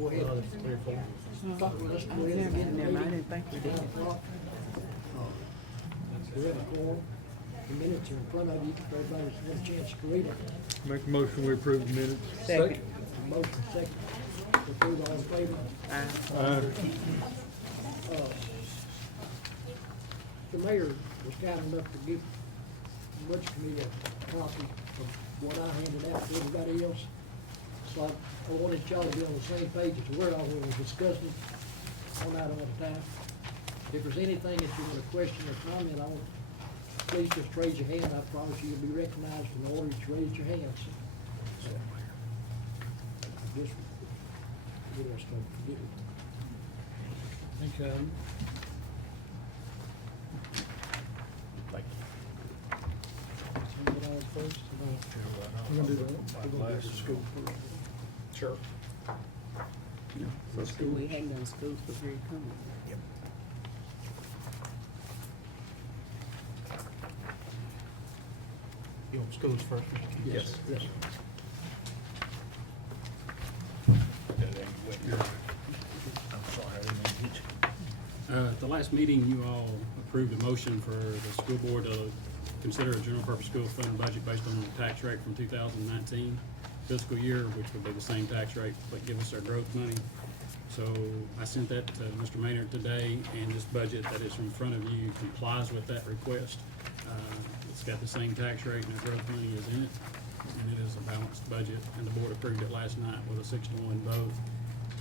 go ahead. There's 3 or 4. Well, let's go ahead and get the Never mind, I meeting. didn't think we did. 9 o'clock. We have a quorum. The minutes are in front of you. Everybody's had a chance to read them. Make a motion, we approve the minutes. Second. Motion second. Approve, all in favor? Aye. The mayor was kind enough to give the budget committee a copy of what I handed out to everybody else. So I wanted y'all to be on the same page as we're all when we're discussing one item at a time. If there's anything that you want to question or comment on, please just raise your hand. I promise you you'll be recognized in the order that you raised your hands. Just get us to forget it. Thank you. Somebody on first? We're gonna do that. We're gonna do the school first. Sure. So school, we hadn't done schools before you come. You want schools first? Yes. Yes. At the last meeting, you all approved a motion for the school board to consider a general purpose school fund budget based on the tax rate from 2019 fiscal year, which would be the same tax rate, but give us our growth money. So I sent that to Mr. Maynard today, and this budget that is in front of you complies with that request. It's got the same tax rate and the growth money is in it, and it is a balanced budget, and the board approved it last night with a 6-to-1 vote.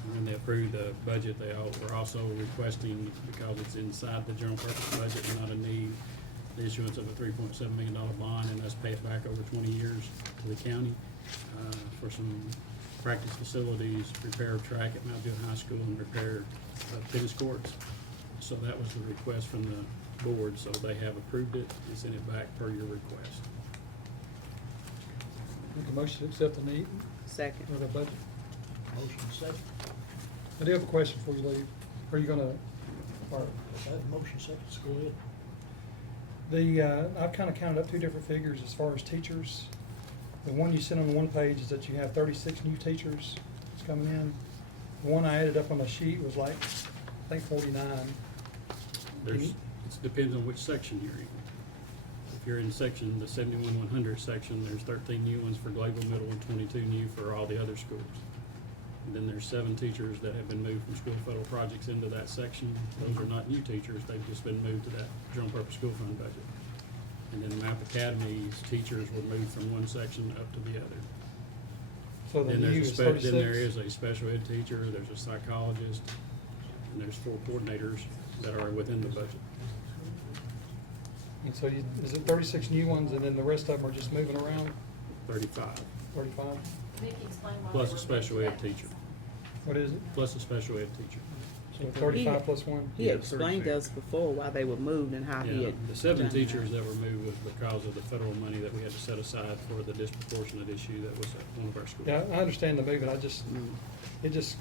And when they approved the budget, they all were also requesting, because it's inside the general purpose budget and not a need, the issuance of a $3.7 million bond and us pay it back over 20 years to the county for some practice facilities, repair of track at Mount Judd High School, and repair of tennis courts. So that was the request from the board, so they have approved it and sent it back per your request. Make a motion to accept the need Second. for the budget. Motion second. I do have a question before you leave. Are you gonna, or, Motion second, let's go ahead. I've kind of counted up 2 different figures as far as teachers. The one you sent on the one page is that you have 36 new teachers that's coming in. The one I added up on the sheet was like, I think 49. It depends on which section you're in. If you're in section, the 71-100 section, there's 13 new ones for Glayville Middle and 22 new for all the other schools. And then there's 7 teachers that have been moved from school federal projects into that section. Those are not new teachers, they've just been moved to that general purpose school fund budget. And then MAP Academy's teachers were moved from one section up to the other. So the Then new there's is a then there 36. is a special ed teacher, there's a psychologist, and there's 4 coordinators that are within the budget. And so is it 36 new ones and then the rest of them are just moving around? 35, 35? Vicky, explain why plus they a were special moved ed back. teacher, What is it? plus a special ed teacher. So 35 plus 1? He explained to us before why they were moved and how he Yeah, had. the 7 done teachers that. that were moved was because of the federal money that we had to set aside for the disproportionate issue that was at one of our schools. Yeah, I understand the movement. Mm. It just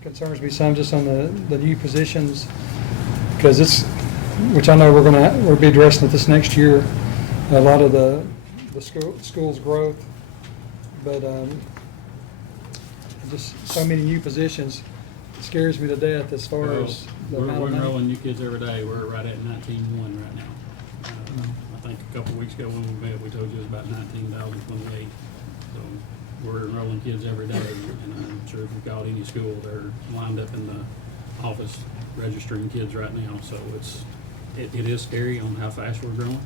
concerns me some just on the new positions. Because it's, which I know we'll be addressing it this next year, a lot of the school's growth. But just so many new positions scares me to death as far Well, as the we're amount of money. enrolling new kids every day. We're right at 19-1 right now. I think a couple of weeks ago when we met, we told you it was about 19,028. So we're enrolling kids every day, and I'm sure if you've got any school, they're lined up in the office registering kids right now. So it is scary on how fast we're growing.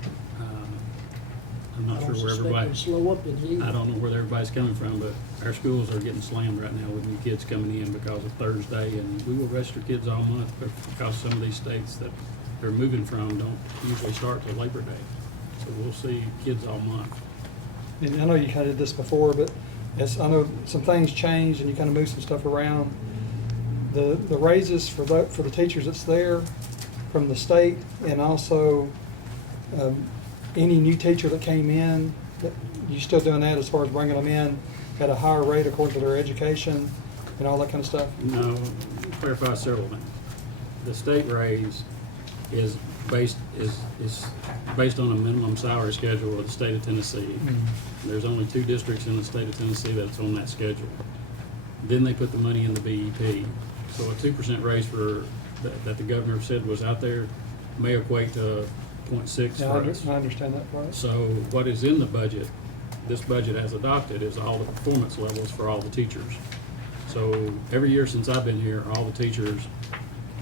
I'm not I sure don't where suspect everybody. it'll slow up in you. I don't know where everybody's coming from, but our schools are getting slammed right now with new kids coming in because of Thursday, and we will register kids all month, but because some of these states that they're moving from don't usually start till Labor Day. So we'll see kids all month. And I know you kind of did this before, but I know some things changed and you kind of moved some stuff around. The raises for the teachers that's there from the state, and also any new teacher that came in, you still doing that as far as bringing them in at a higher rate according to their education and all that kind of stuff? No, clarify several things. The state raise is based on a minimum salary schedule of the state of Tennessee. There's only 2 districts in the state of Tennessee that's on that schedule. then they put the money in the BEP. So a 2% raise that the governor said was out there may equate to 0.6 Yeah, for us. I understand that part. So what is in the budget, this budget as adopted, is all the performance levels for all the teachers. So every year since I've been here, all the teachers,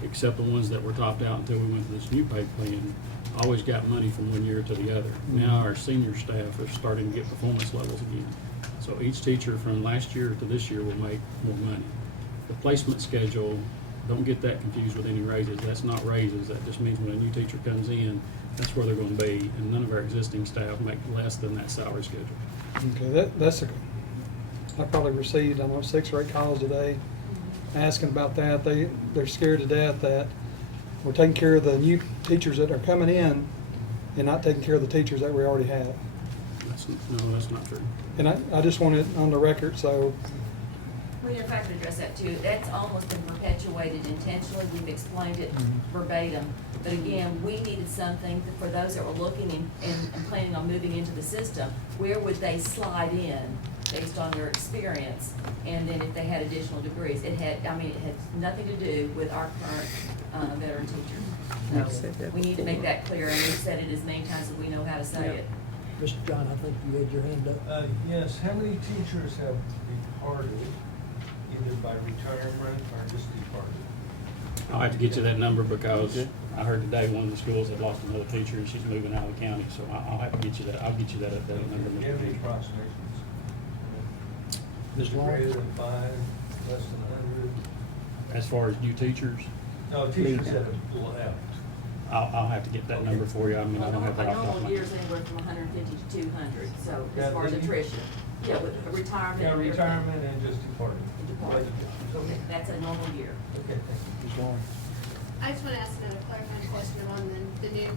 except the ones that were topped out until we went to this new pay plan, always got money from one year to the other. Now our senior staff are starting to get performance levels again. So each teacher from last year to this year will make more money. The placement schedule, don't get that confused with any raises. That's not raises. That just means when a new teacher comes in, that's where they're gonna be, and none of our existing staff make less than that salary schedule. Okay, that's I probably received, I don't know, 6 or 8 calls today asking about that. They're scared to death that we're taking care of the new teachers that are coming in and not taking care of the teachers that we already have. No, that's not true. And I just want it on the record, so, Well, if I could address that too, that's almost been perpetuated intentionally, we've explained it verbatim. But again, we needed something for those that were looking and planning on moving into the system, where would they slide in based on their experience? And then if they had additional degrees, it had nothing to do with our current, veteran teachers. So we need to make that clear, and we've said it as many times as we know how to say it. Mr. John, I think you had your hand up. Yes, how many teachers have departed, either by retirement or just departed? I'll have to get you that number because I heard today one of the schools had lost another teacher and she's moving out of the county, so I'll have to get you that, I'll get you that number. Do you have any approximations? Ms. Long? Greater than 5, less than 100? As far as new teachers, No, teachers that have left. I'll have to get that number for you. I mean, I don't have that A off the top of normal my year head. is anywhere from 150 to 200, so Yeah, as far as but you- attrition. Yeah, with a retirement. Yeah, and everything. retirement and just departed. Departed. Okay, That's a normal year. okay, thank you. Ms. Long. I just want to ask another clarifying question on the new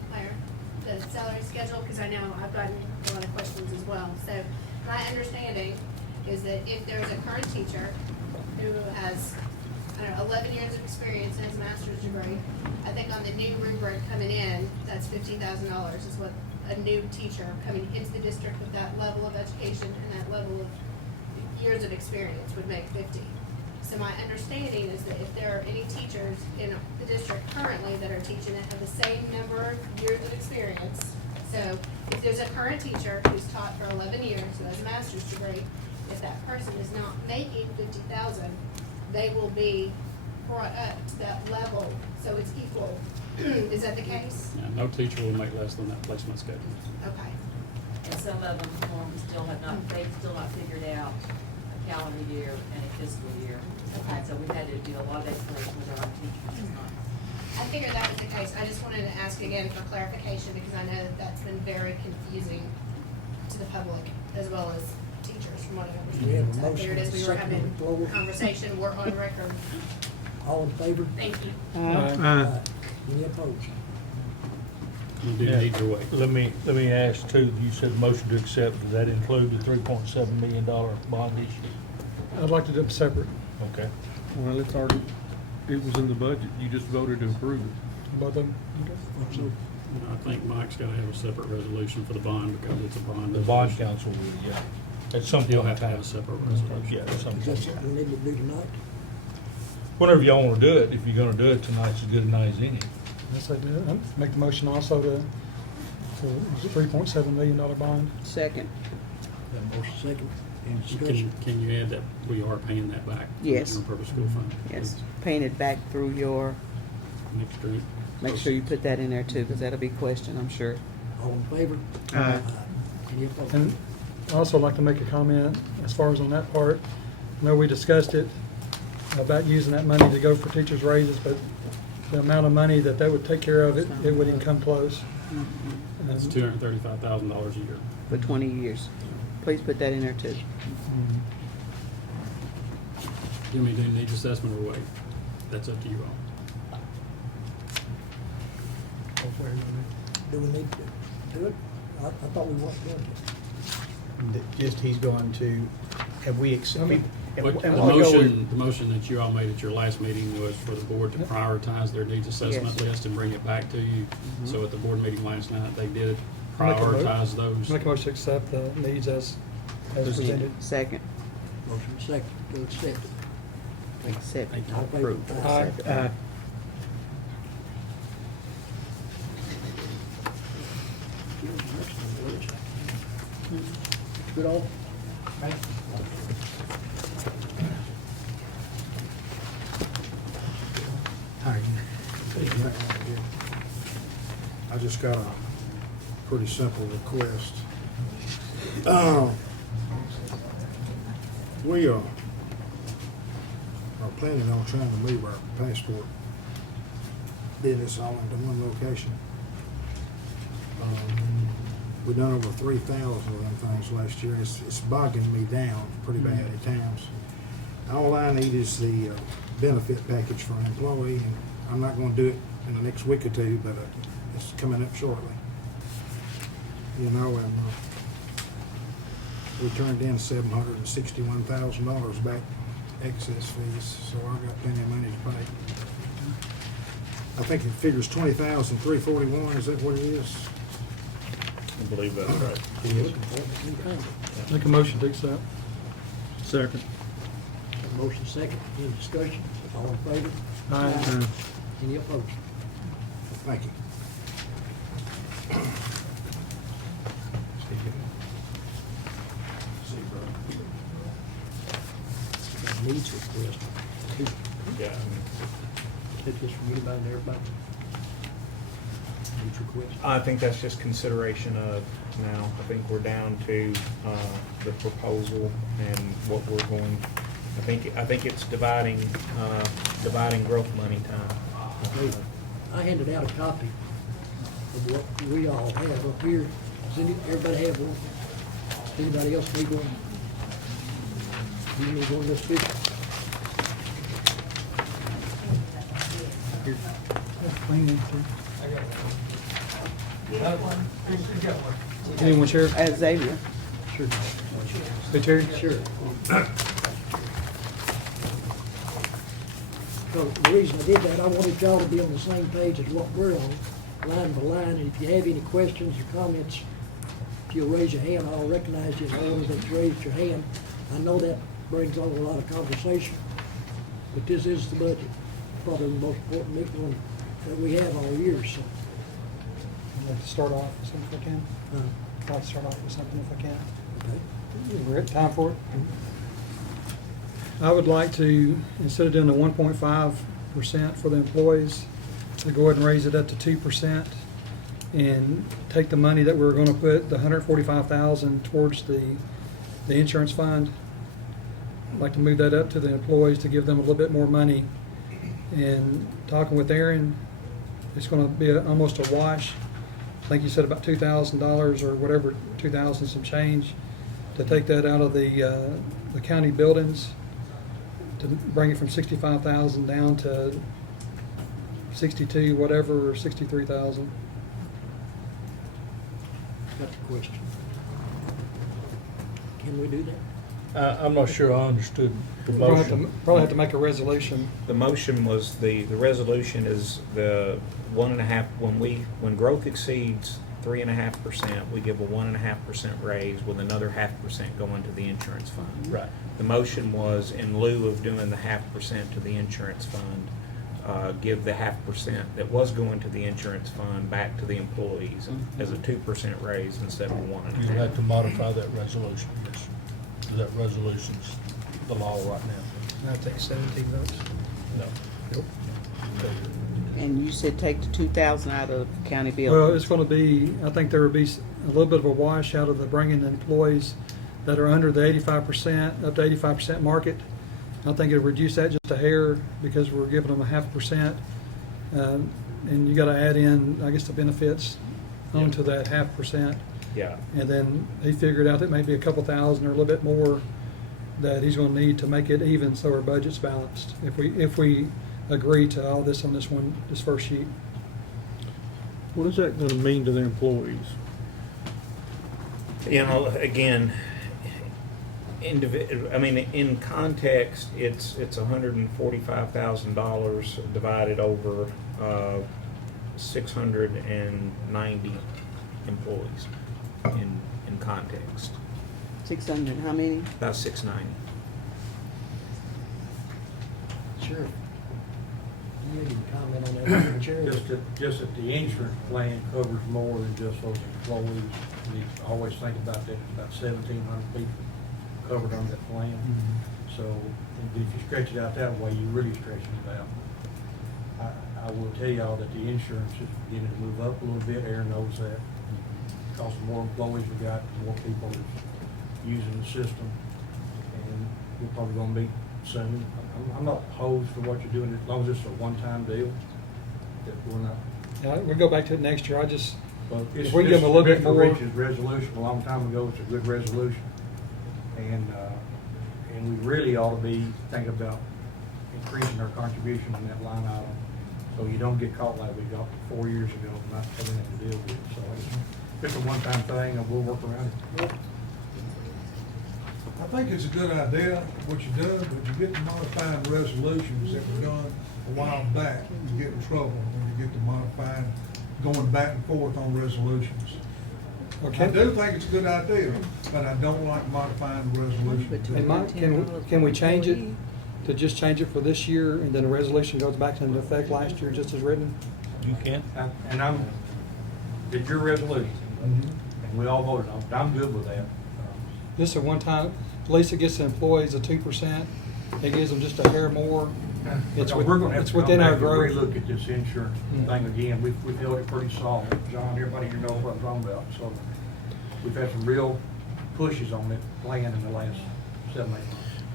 the salary schedule, because I know I've gotten a lot of questions as well. So my understanding is that if there's a current teacher who has, I don't know, 11 years of experience and has a master's degree, I think on the new rubric coming in, that's $15,000 is what a new teacher coming into the district with that level of education and that level of years of experience would make 50. So my understanding is that if there are any teachers in the district currently that are teaching that have the same number of years of experience, so if there's a current teacher who's taught for 11 years, who has a master's degree, if that person is not making 50,000, they will be brought up to that level, so it's equal. Is that the case? Yeah, no teacher will make less than that placement schedule. Okay. And some of them they've still not figured out a calendar year and a fiscal year. Okay. So we've had to do a lot of explanation with our teachers. I figured that was the case. I just wanted to ask again for clarification, because I know that that's been very confusing to the public as well as teachers, from what I We have a understand. So I motion figured as we were and a second having on the floor. conversation, we're on record. All in favor? Thank you. Aye. Any opposed? You do Yeah. either way. Let me ask too, you said motion to accept, does that include the $3.7 million bond issue? I'd like to do them separate, Okay. Well, it's already, it was in the budget, you just voted to approve it. both of them. So, I think Mike's gotta have a separate resolution for the bond because it's a bond. The bond resolution. council will, yeah. At some point. You'll have to have a separate resolution. Yeah, at some is that point. something we need to do tonight? Whenever y'all wanna do it, if you're gonna do it, tonight's as good a night as any. Yes, I do. Make the motion also to $3.7 million bond. Second, Got a motion second, any discussion? Can you add that we are paying that back? from the Yes. General purpose school fund. yes, paying it back through your, Next street. make sure you put that in there too, because that'll be questioned, I'm sure. All in favor? Aye. Any opposed? And I'd also like to make a comment as far as on that part. I know we discussed it about using that money to go for teachers' raises, but the amount of money that would take care of it, it wouldn't even come close. That's $235,000 a year. For 20 years. Please put that in there too. Do we do needs assessment or wait? That's up to you all. Do we need to do it? I thought we weren't going to. Just he's going to, have we accepted? What, the motion that you all made at your last meeting was for the board to prioritize their needs assessment Yes. list and bring it back to you. So at the board meeting last night, they did Make a mo- prioritize those. Make a motion to accept the needs as presented. Second, Motion second to accept it. Accept, All in favor? approve. Aye. Aye. Good all? Hi. I just got a pretty simple request. We are planning on trying to move our passport business all into one location. We done over 3,000 of them things last year. It's bogging me down pretty bad at times. All I need is the benefit package for an employee, and I'm not gonna do it in the next week or two, but it's coming up shortly. You know, and we turned in $761,000 back excess fees, so I got plenty of money to pay. I think it figures 20,341, is that what it is? I believe that's right. Make a motion to accept. Second. Motion second, any discussion? All in favor? Aye. Any opposed? Thank you. Needs request. Yeah. Take this from anybody and everybody. Needs request. I think that's just consideration of now. I think we're down to the proposal and what we're going. I think it's dividing growth money time. I handed out a copy of what we all have up here. Does everybody have one? Does anybody else need one? Do you need one this big? Here. Anyone, Sheriff? Xavier. Sure. Hey, Terry? Sure. So the reason I did that, I wanted y'all to be on the same page as what we're on, line by line, and if you have any questions or comments, if you'll raise your hand, I'll recognize you in the order that you raised your hand. I know that brings on a lot of conversation, but this is the budget, probably the most important one that we have all year, so. I'd like to start off with something if I can. I'd like to start off with something if I can. Okay. We're at time for it. I would like to, instead of doing the 1.5% for the employees, to go ahead and raise it up to 2% and take the money that we were gonna put, the $145,000 towards the insurance fund. I'd like to move that up to the employees to give them a little bit more money. And talking with Aaron, it's gonna be almost a wash. I think you said about $2,000 or whatever, 2,000 some change, to take that out of the county buildings, to bring it from 65,000 down to 62, whatever, or 63,000. Got the question. Can we do that? I'm not sure I understood the motion. Probably have to make a resolution. The motion was, the resolution is the 1.5, when growth exceeds 3.5%, we give a 1.5% raise with another 0.5% going to the insurance fund. Right. The motion was, in lieu of doing the 0.5% to the insurance fund, give the 0.5% that was going to the insurance fund back to the employees as a 2% raise instead of a 1.5%. You'll have to modify that resolution, yes. That resolution's the law right now. I'll take 17 votes. No. And you said take the 2,000 out of county buildings. Well, it's gonna be, I think there would be a little bit of a wash out of the bringing the employees that are under the 85%, up to 85% market. I think it'll reduce that just a hair because we're giving them a 0.5%. And you gotta add in, I guess, the benefits onto that 0.5%. Yeah. And then he figured out that maybe a couple thousand or a little bit more that he's gonna need to make it even so our budget's balanced. If we agree to all this on this first sheet. What is that gonna mean to their employees? You know, again, in context, it's $145,000 divided over 690 employees in context. 600, how many? About 690. Sheriff, you had any comment on that, Chair? Just that the insurance plan covers more than just those employees. You always think about that, about 1,700 people covered on that plan. So if you stretch it out that way, you're really stretching it out. I will tell y'all that the insurance is beginning to move up a little bit. Aaron knows that. Because the more employees we got, the more people is using the system. And we're probably gonna meet soon. I'm not opposed to what you're doing, as long as it's a one-time deal, that we're not. Yeah, we'll go back to it next year. I just, Well, if we give them a little bit more. Rich's resolution a long time ago, it's a good resolution. And we really ought to be thinking about increasing our contribution in that line item. So you don't get caught like we got 4 years ago, not having to deal with it. So it's a one-time thing, and we'll work around it. I think it's a good idea, what you done, but you get to modifying resolutions that were done a while back, you get in trouble when you get to modifying, going back and forth on resolutions. Okay. I do think it's a good idea, but I don't like modifying the resolution. Hey, Mike, can we change it to just change it for this year and then the resolution goes back into effect last year just as written? You can. And it's your resolution, and we all voted on it. I'm good with that. This is a one-time, Lisa gets the employees a 2%. It gives them just a hair more. It's We're gonna have it's to come within back our and growth. relook at this insurance thing again. We've held it pretty solid. John, everybody here knows what I'm talking about. So we've had some real pushes on that plan in the last 7-8 months.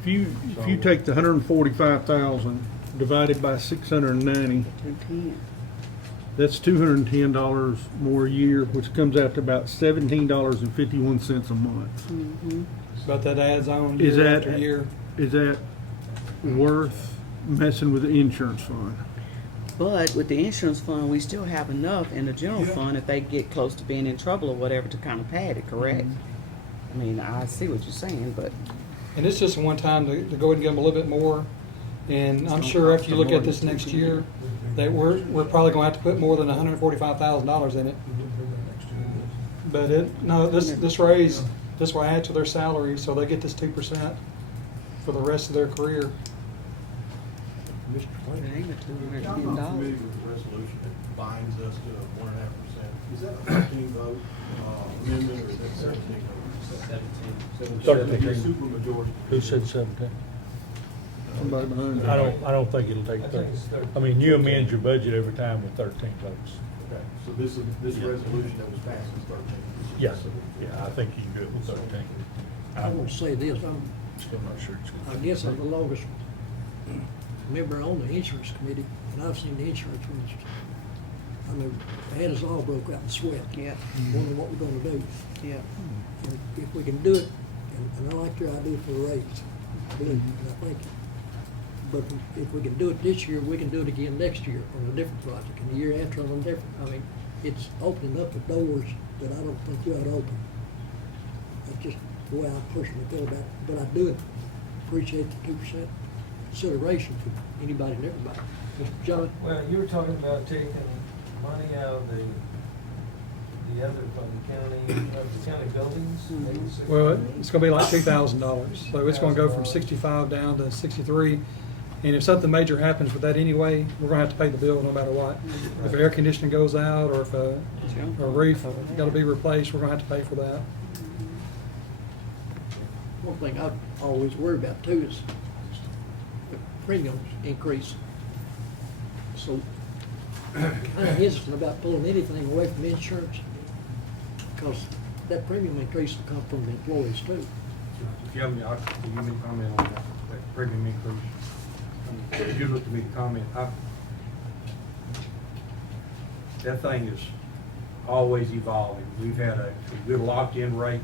If you take the 145,000 divided by 690, that's $210 more a year, which comes out to about $17.51 a month. But that adds on Is year that after year. Is that worth messing with the insurance fund? But with the insurance fund, we still have enough in the general fund if they get close to being in trouble or whatever to kind of pad it, correct? I mean, I see what you're saying, but And it's just one time to go ahead and give them a little bit more. And I'm sure after you look at this next year, that we're probably gonna have to put more than $145,000 in it. But this raise, this will add to their salary, so they get this 2% for the rest of their career. it ain't a $210. Familiar with the resolution that binds us to a 1.5%. Is that a 13 vote amendment, or is that 17 votes? 13. A supermajority. Who said 17? Somebody behind you. I don't think it'll take 30. I mean, you amend your budget every time with 13 votes. Okay, so this resolution that was passed was 13. Yeah, I think you can do it with 13. I want to say this, I'm not sure. I guess I'm the longest member on the insurance committee, and I've seen the insurance ones. I mean, they had us all broke out in sweat. Yeah. Wondering what we're gonna do. Yeah. And if we can do it, and I like your idea for a raise, do it, and I think, but if we can do it this year, we can do it again next year on a different project, and the year after on a different. I mean, it's opening up the doors that I don't think you ought to open. That's just the way I personally feel about it, but I do appreciate the 2% consideration for anybody and everybody. Mr. John? Well, you were talking about taking money out of the other from the county buildings. maybe Well, it's gonna be like $2,000, so it's gonna go from 65 down to 63. And if something major happens with that anyway, we're gonna have to pay the bill no matter what. If air conditioning goes out, or if a roof gotta be replaced, we're gonna have to pay for that. One thing I always worry about too is the premiums increase. So I'm kind of hesitant about pulling anything away from insurance, because that premium increase will come from the employees too. If you have any, I'll give me a comment on that premium increase. If you look at me to comment, that thing is always evolving. We've had a good locked-in rate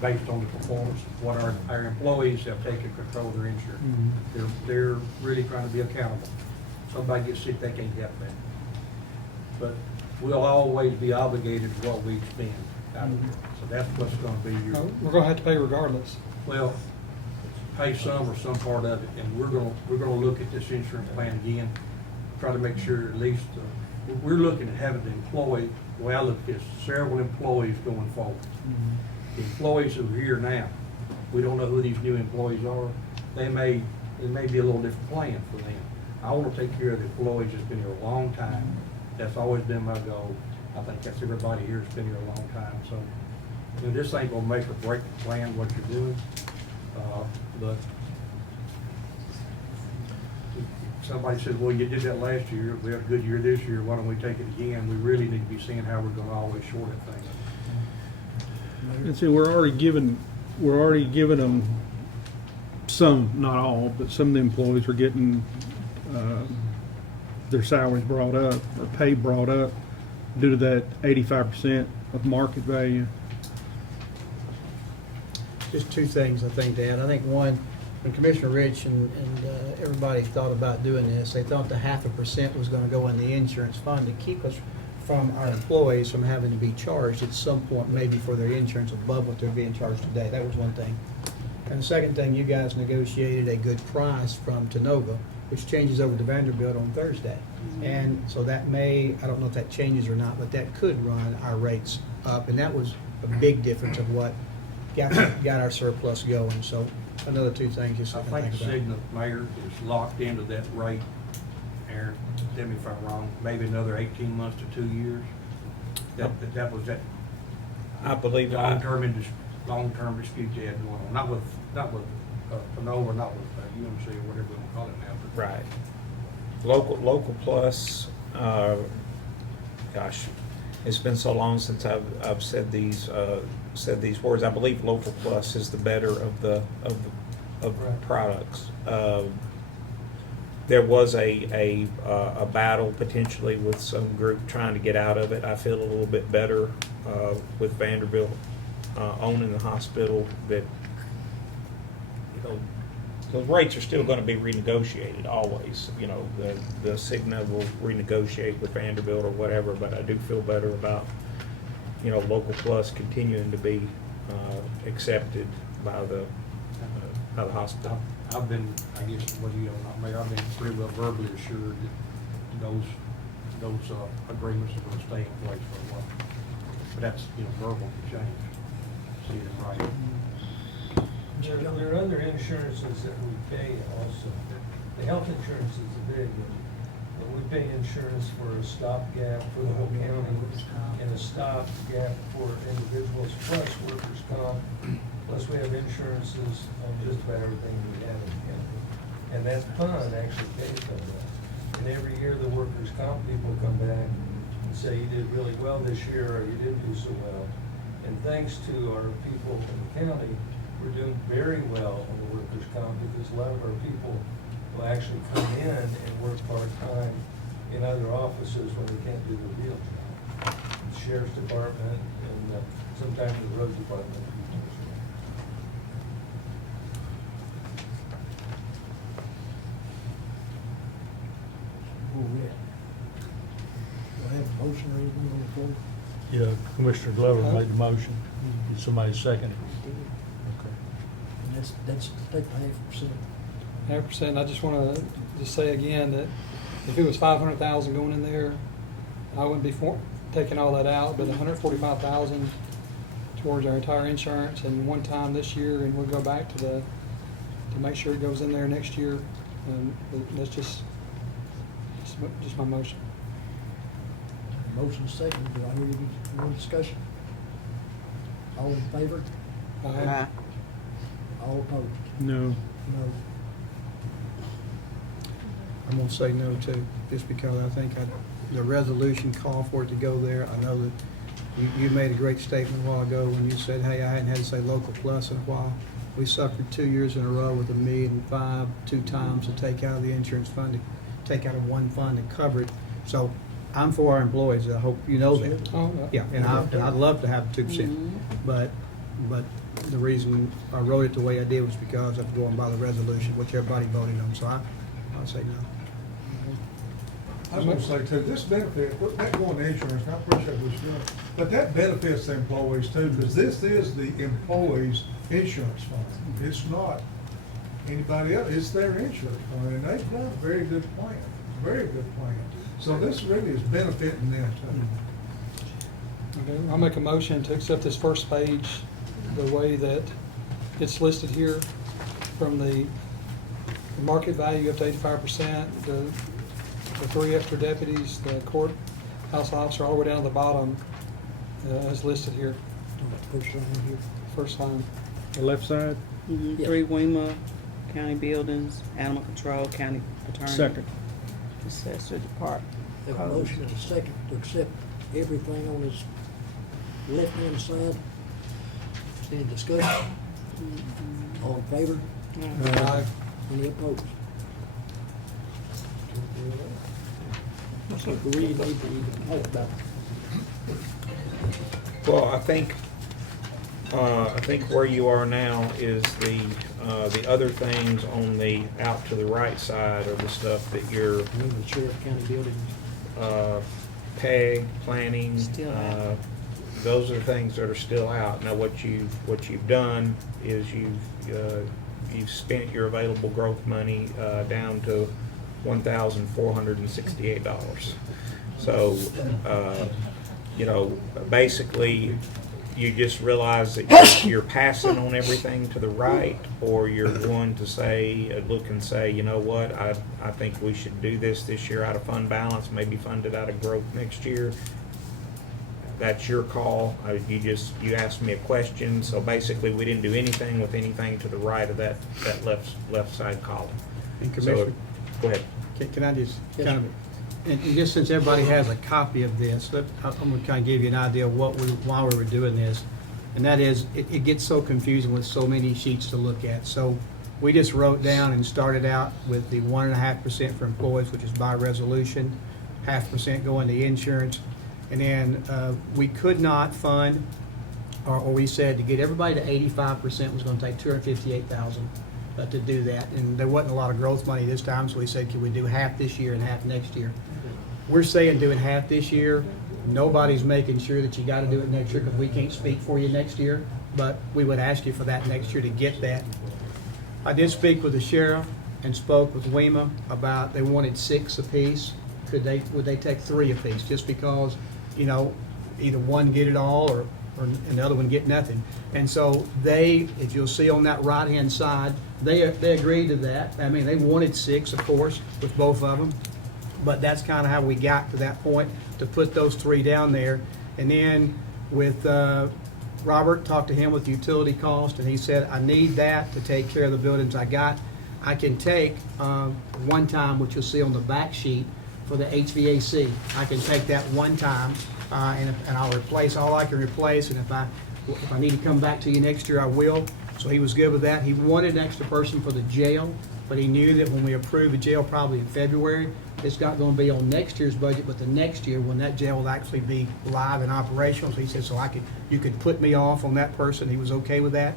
based on the performance, what our employees have taken control of their insurance. They're really trying to be accountable. Somebody gets sick, they can't help that. But we'll always be obligated to what we spend out of there. So that's what's gonna be your. We're gonna have to pay regardless. Well, pay some or some part of it, and we're gonna look at this insurance plan again, try to make sure at least, we're looking at having the employee, the way I look at this, several employees going forward. The employees who are here now, we don't know who these new employees are. It may be a little different plan for them. I wanna take care of the employees that's been here a long time. That's always been my goal. I think that's everybody here that's been here a long time, so. And this ain't gonna make or break the plan, what you're doing, but somebody says, well, you did that last year, we had a good year this year, why don't we take it again? We really need to be seeing how we're gonna always short at things. And see, we're already giving them some, not all, but some of the employees are getting, their salaries brought up, or pay brought up due to that 85% of market value. Just two things I think to add. I think one, when Commissioner Rich and everybody thought about doing this, they thought the 0.5% was gonna go in the insurance fund to keep us from our employees from having to be charged at some point, maybe for their insurance above what they're being charged today. That was one thing. And the second thing, you guys negotiated a good price from Tenova, which changes over to Vanderbilt on Thursday. And so that may, I don't know if that changes or not, but that could run our rates up. And that was a big difference of what got our surplus going. So another two things just I something to think think about. Cigna, Mayor, is locked into that rate, Aaron, tell me if I'm wrong, maybe another 18 months to 2 years? That was that I believe long-term dispute you had going on, not with Pinova, not with UMC or whatever we want to call it now. But Right. Local Plus, gosh, it's been so long since I've said these words. I believe Local Plus is the better of the Right. products. There was a battle potentially with some group trying to get out of it. I feel a little bit better with Vanderbilt owning the hospital that, you know, those rates are still going to be renegotiated always. You know, the Cigna will renegotiate with Vanderbilt or whatever, but I do feel better about, you know, Local Plus continuing to be accepted by the hospital. I've been, I guess, what do you know, Mayor, I've been pretty well verbally assured that those agreements are going to stay in place for a while. But that's, you know, verbal can change. See it right. There are other insurances that we pay also. The health insurance is a big one. But we pay insurance for a stopgap for the whole county and a stopgap for individuals, plus workers' comp. Plus we have insurances on just about everything we have in the county. And that fund actually pays for that. And every year the workers' comp people come back and say, you did really well this year, or you didn't do so well. And thanks to our people in the county, we're doing very well on the workers' comp because a lot of our people will actually come in and work part-time in other offices when they can't do the real job. The Sheriff's Department and sometimes the Road Department. Where we at? Do I have a motion or anything on the floor? Yeah, Commissioner Glover made the motion. Did somebody second it? And that's take the 0.5%. 0.5%. I just want to just say again that if it was 500,000 going in there, I wouldn't be taking all that out, but 145,000 towards our entire insurance and one time this year, and we'll go back to make sure it goes in there next year. That's just my motion. Motion second. Do I hear any more discussion? All in favor? Aye. All opposed? No. No. I'm gonna say no too, just because I think the resolution called for it to go there. I know that you made a great statement a while ago when you said, hey, I hadn't had to say Local Plus in a while. We suffered 2 years in a row with $1.5 million, 2 times to take out of the insurance fund, to take out of one fund and cover it. So I'm for our employees. I hope you know that. Oh, Yeah, and I'd love to have 2%, but the reason I wrote it the way I did was because I'm going by the resolution, which everybody voted on. So I'll say no. I was gonna say too, this benefit, that going to insurance, and I appreciate what you're doing, but that benefits the employees too, because this is the employees' insurance fund. It's not anybody else, it's their insurance fund, and they've got a very good plan, very good plan. So this really is benefiting them too. Okay, I'll make a motion to accept this first page the way that it's listed here from the the market value up to 85%, the 3 extra deputies, the courthouse officer, all the way down to the bottom, as listed here, First line here. first line. The left side? Mhm. Yeah. 3 WEMA, county buildings, animal control, county attorney. Second. Assessor department. Have a motion and a second to accept everything on this left-hand side. Any discussion? All in favor? Aye. Any opposed? So do we need to even talk about Well, I think where you are now is the other things on the out to the right side are the stuff that you're, the sheriff county buildings? PEG, planning, Still out. those are things that are still out. Now, what you've done is you've spent your available growth money, down to $1,468. So, basically, you just realize that you're passing on everything to the right, or you're going to look and say, you know what, I think we should do this year out of fund balance, maybe fund it out of growth next year. That's your call. You asked me a question, so basically, we didn't do anything with anything to the right of that left side column. And So, Commissioner, go ahead. can I just Yes, kind of, and just since everybody has a copy of this, I'm going to kind of give you an idea of why we were doing this. And that is, it gets so confusing with so many sheets to look at. So we just wrote down and started out with the 1.5% for employees, which is by resolution, 0.5% going to insurance. And then we could not fund, or we said to get everybody to 85% was going to take $258,000 to do that. And there wasn't a lot of growth money this time, so we said, can we do half this year and half next year? We're saying doing half this year. Nobody's making sure that you got to do it next year because we can't speak for you next year, but we would ask you for that next year to get that. I did speak with the sheriff and spoke with WEMA about they wanted 6 apiece. Would they take 3 apiece just because, either one get it all or another one get nothing. And so if you'll see on that right-hand side, they agreed to that. I mean, they wanted 6, of course, with both of them. But that's kind of how we got to that point, to put those 3 down there. And then with Robert, talked to him with utility cost, and he said, I need that to take care of the buildings I got. I can take one time, which you'll see on the back sheet, for the HVAC. I can take that one time, and I'll replace all I can replace, and if I need to come back to you next year, I will. So he was good with that. He wanted an extra person for the jail, but he knew that when we approve the jail probably in February, it's not going to be on next year's budget, but the next year when that jail will actually be live and operational. So he said, you could put me off on that person. He was okay with that.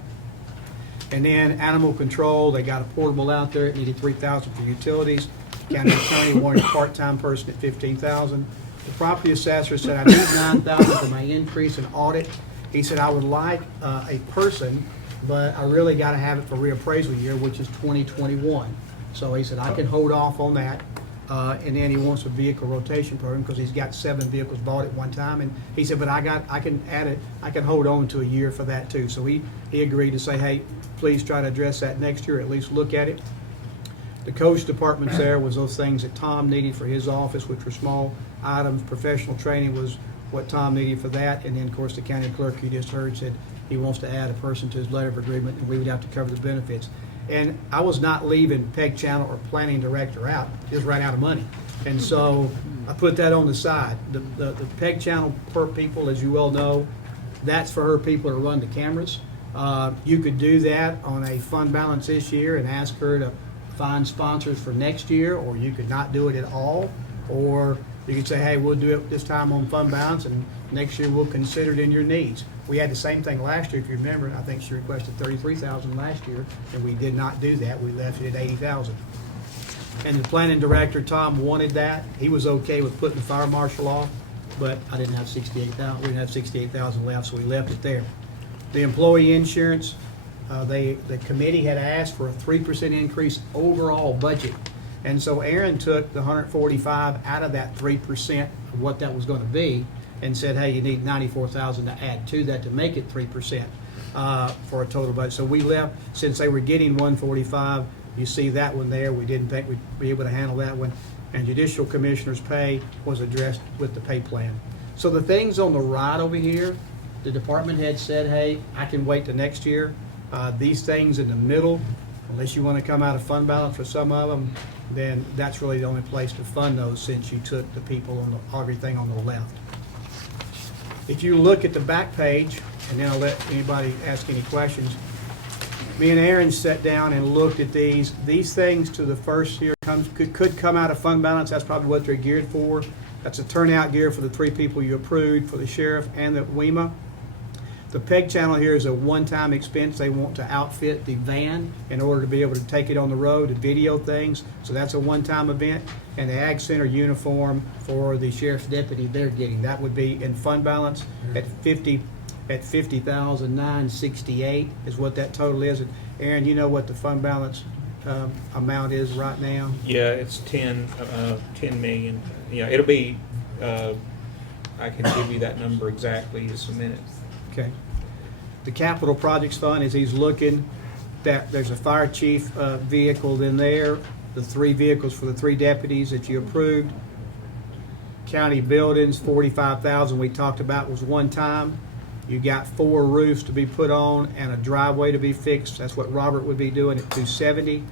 And then animal control, they got a portable out there. It needed $3,000 for utilities. County attorney wanted a part-time person at $15,000. The property assessor said, I need $9,000 for my increase in audit. He said, I would like a person, but I really got to have it for reappraisal year, which is 2021. So he said, I can hold off on that. And then he wants a vehicle rotation program because he's got 7 vehicles bought at one time. And he said, but I can add it, I can hold on to a year for that too. So he agreed to say, hey, please try to address that next year, at least look at it. The coach departments there was those things that Tom needed for his office, which were small items. Professional training was what Tom needed for that. And then, of course, the county clerk you just heard said he wants to add a person to his letter of agreement, and we would have to cover the benefits. And I was not leaving PEG Channel or planning director out, just ran out of money. And so I put that on the side. The PEG Channel per people, as you well know, that's for her people to run the cameras. You could do that on a fund balance this year and ask her to find sponsors for next year, or you could not do it at all, or you could say, hey, we'll do it this time on fund balance, and next year we'll consider it in your needs. We had the same thing last year, if you remember. I think she requested $33,000 last year, and we did not do that. We left it at $80,000. And the planning director, Tom, wanted that. He was okay with putting the fire marshal off, but I didn't have $68,000. We didn't have $68,000 left, so we left it there. The employee insurance, the committee had asked for a 3% increase overall budget. And so Aaron took the 145 out of that 3% of what that was going to be and said, hey, you need 94,000 to add to that to make it 3% for a total budget. So we left, since they were getting 145, You see that one there, we didn't think we'd be able to handle that one. And judicial commissioner's pay was addressed with the pay plan. So the things on the right over here, the department head said, hey, I can wait till next year. These things in the middle, unless you want to come out of fund balance for some of them, then that's really the only place to fund those since you took the people on the, everything on the left. If you look at the back page, and then I'll let anybody ask any questions, me and Aaron sat down and looked at these. These things to the first year could come out of fund balance. That's probably what they're geared for. That's a turnout gear for the 3 people you approved, for the sheriff and the WEMA. The PEG channel here is a one-time expense. They want to outfit the van in order to be able to take it on the road and video things. So that's a one-time event. And the Ag Center uniform for the sheriff's deputy they're getting. That would be in fund balance at $50,968 is what that total is. And Aaron, you know what the fund balance amount is right now? Yeah, it's 10 million. Yeah, it'll be, I can give you that number exactly in just a minute. Okay. The capital projects fund, as he's looking, that there's a fire chief vehicle in there, the 3 vehicles for the 3 deputies that you approved. County buildings, 45,000 we talked about was one time. You got 4 roofs to be put on and a driveway to be fixed. That's what Robert would be doing at 270.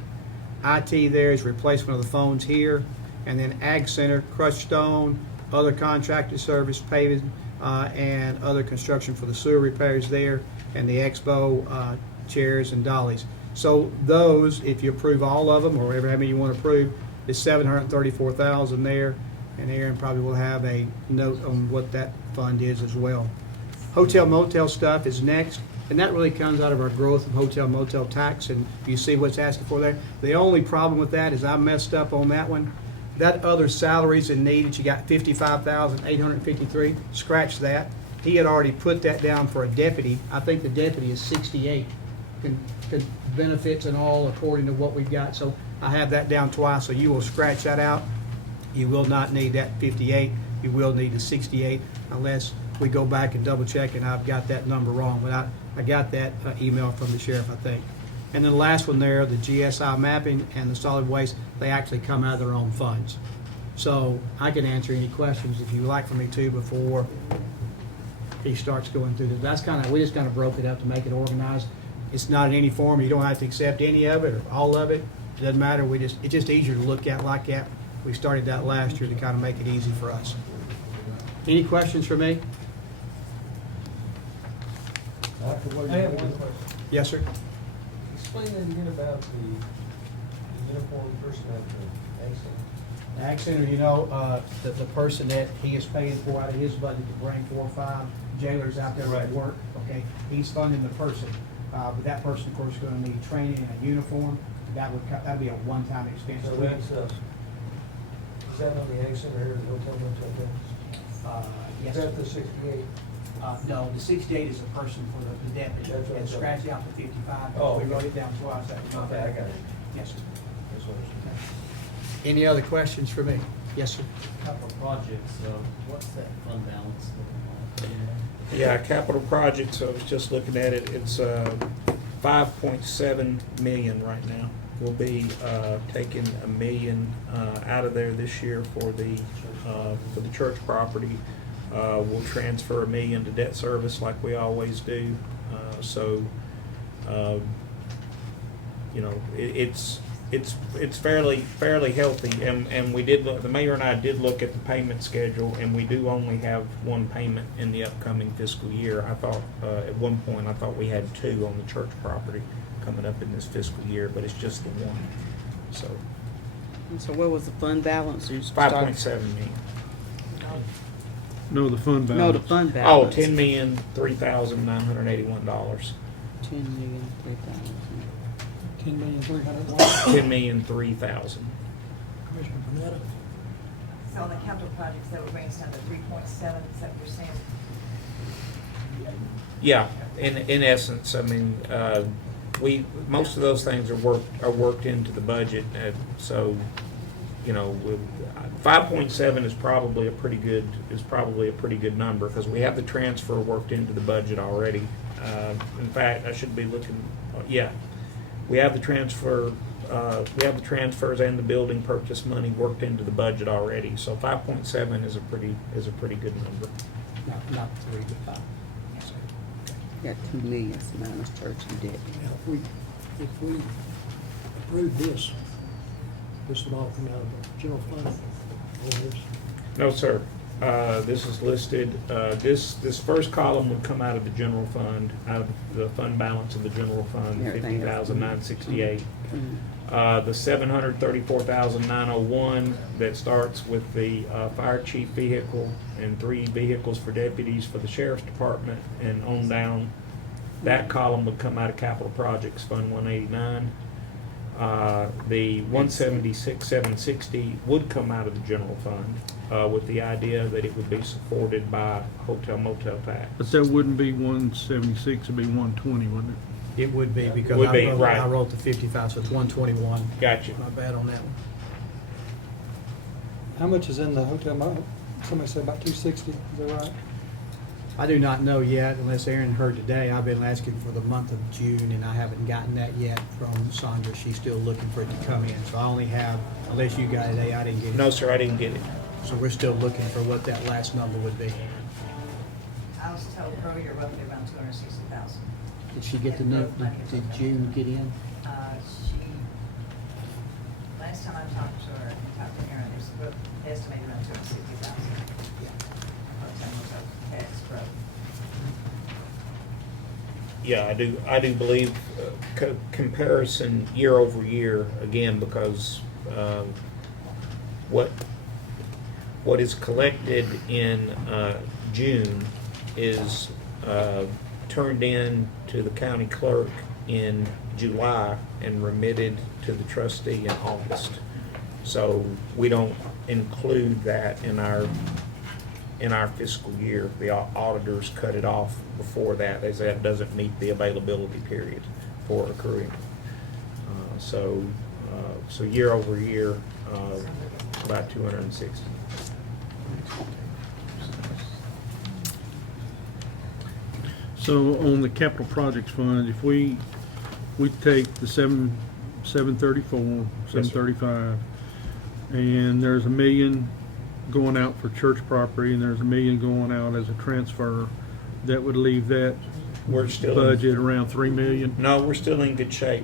IT there is replacement of the phones here. And then Ag Center, crushed stone, other contracted service, paving, and other construction for the sewer repairs there, and the expo chairs and dollies. So those, if you approve all of them, or whatever how many you want to approve, is $734,000 there. And Aaron probably will have a note on what that fund is as well. Hotel motel stuff is next, and that really comes out of our growth of hotel motel tax, and you see what's asking for there. The only problem with that is I messed up on that one. That other salaries and needed, you got $55,853, scratch that. He had already put that down for a deputy. I think the deputy is 68, benefits and all according to what we've got. So I have that down twice, so you will scratch that out. You will not need that 58. You will need the 68 unless we go back and double check and I've got that number wrong. But I got that email from the sheriff, I think. And then the last one there, the GSI mapping and the solid waste, they actually come out of their own funds. So I can answer any questions if you like for me to before he starts going through this. That's kind of, we just kind of broke it up to make it organized. It's not in any form. You don't have to accept any of it or all of it. It doesn't matter. It's just easier to look at like that. We started that last year to kind of make it easy for us. Any questions for me? I have one question. Yes, sir. Explain that again about the uniform person at the accident. The Ag Center, you know, the person that he is paying for out of his budget to bring 4 or 5 jailers out there to work, okay? He's funding the person. But that person, of course, is going to need training and a uniform. That'd be a one-time expense. So that's, is that on the Ag Center here, the hotel motel? Yes. Is that the 68? No, the 68 is a person for the deputy. That's what And I'm saying. scratch out the 55. Oh, We wrote okay. it down twice. Okay, I got it. Yes, sir. That's what I was saying. Any other questions for me? Yes, sir. Couple projects, what's that fund balance looking like? Yeah, capital projects, I was just looking at it, it's 5.7 million right now. We'll be taking $1 million out of there this year for the church property. We'll transfer $1 million to debt service like we always do. You know, it's fairly healthy, and we did look, the mayor and I did look at the payment schedule, and we do only have 1 payment in the upcoming fiscal year. I thought at one point I thought we had 2 on the church property coming up in this fiscal year, but it's just the 1. So And so what was the fund balance? You 5.7 million. No, the fund balance. No, the fund Oh, balance. $10,003,981. 10,003,000. 10,300,000. $10,003,000. Commissioner Panetta? So on the capital projects, that would bring us down to 3.7, is that what you're saying? Yeah, in essence, I mean, most of those things are worked into the budget, so, you know, 5.7 is probably a pretty good number, because we have the transfer worked into the budget already. In fact, I should be looking, yeah, we have the transfer the transfers and the building purchase money worked into the budget already. So 5.7 is a pretty good number. Not 3, but 5. Got 2 million minus church and debt. Now, if we approve this would all come out of the general fund, all this. No, sir. This is listed, this first column would come out of the general fund, out of the fund balance of the general fund, Everything else. 50,968. Mhm. The 734,901 that starts with the fire chief vehicle and 3 vehicles for deputies for the sheriff's department and on down, that column would come out of capital projects, Fund 189. The 176,760 would come out of the general fund, with the idea that it would be supported by hotel motel tax. But that wouldn't be 176, it'd be 120, wouldn't it? It would be, because Would be, right. I wrote the 55, so it's 121. Gotcha. My bad on that one. How much is in the hotel somebody said about 260, is that right? I do not know yet, unless Aaron heard today. I've been asking for the month of June, and I haven't gotten that yet from Sandra. She's still looking for it to come in. So I only have, unless you got it, I didn't get it. No, sir, I didn't get it. So we're still looking for what that last number would be. I was told earlier roughly around 260,000. Did she get the note? Did June get in? Last time I talked to her, talked to Aaron, it was estimated around 260,000. Tax growth. Yeah, I do believe comparison year over year, again, because what is collected in June is turned in to the county clerk in July and remitted to the trustee in August. So we don't include that in our fiscal year. The auditors cut it off before that, as that doesn't meet the availability period for accruing. So year over year, about 260. So on the capital projects fund, if we take the 734, 735, and there's $1 million going out for church property, and there's $1 million going out as a transfer, that would leave that We're still budget around $3 million. No, we're still in good shape,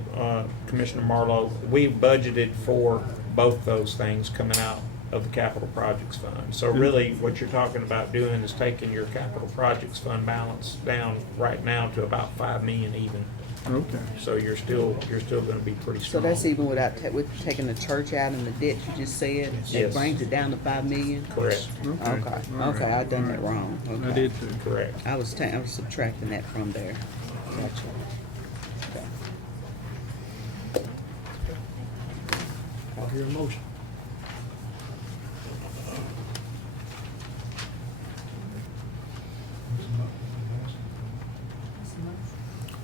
Commissioner Marlowe. We've budgeted for both those things coming out of the capital projects fund. So really, what you're talking about doing is taking your capital projects fund balance down right now to about $5 million even. Okay. So you're still going to be pretty So strong. that's even without with taking the church out and the debt you just said? It Yes. brings it down to 5 million? Correct. Okay, All right. okay, I done that wrong. I Okay. did too. Correct. I was subtracting that from there. Gotcha. Okay. I'll hear a motion.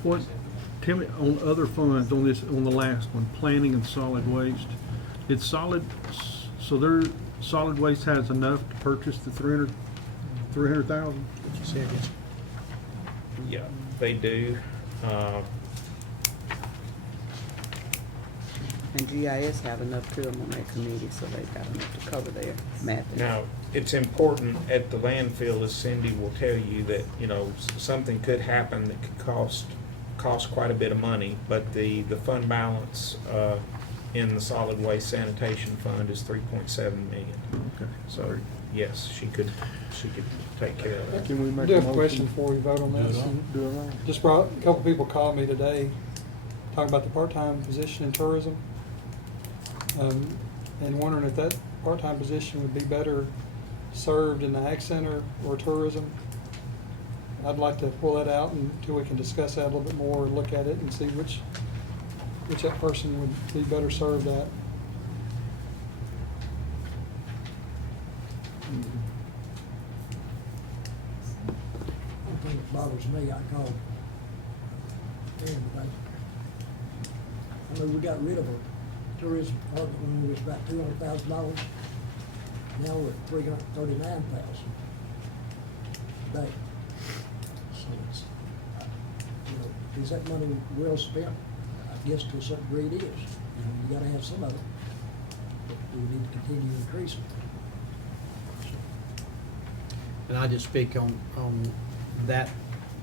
What, tell me, on other funds, on the last one, planning and solid waste, solid waste has enough to purchase the 300,000? She said it's Yeah, they do. And GIS have enough to them on that committee, so they've got enough to cover their math. Now, it's important at the landfill, as Cindy will tell you, that, something could happen that could cost quite a bit of money, but the fund balance in the solid waste sanitation fund is 3.7 million. Okay. So, yes, she could take care of that. Can we I make do a have a motion? question before we vote on this. Do it right. Just brought, a couple people called me today, talking about the part-time position in tourism. And wondering if that part-time position would be better served in the Ag Center or tourism. I'd like to pull that out until we can discuss that a little bit more, and look at it and see which that person would be better served at. One thing that bothers me, I called Aaron today. I mean, we got rid of a tourism department when it was about $200,000. Now we're at $339,000 today. So it's, is that money well spent? I guess to a certain degree it is. you gotta have some of it. But we need to continue to increase it. And I just speak on that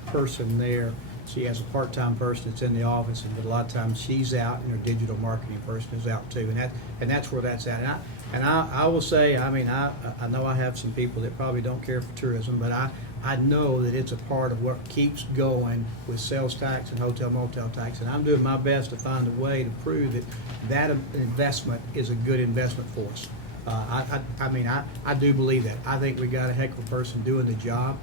person there. She has a part-time person that's in the office, but a lot of times she's out, and her digital marketing person is out too, and that's where that's at. And I will say, I mean, I know I have some people that probably don't care for tourism, but I know that it's a part of what keeps going with sales tax and hotel motel tax, and I'm doing my best to find a way to prove that that investment is a good investment for us. I mean, I do believe that. I think we got a heck of a person doing the job.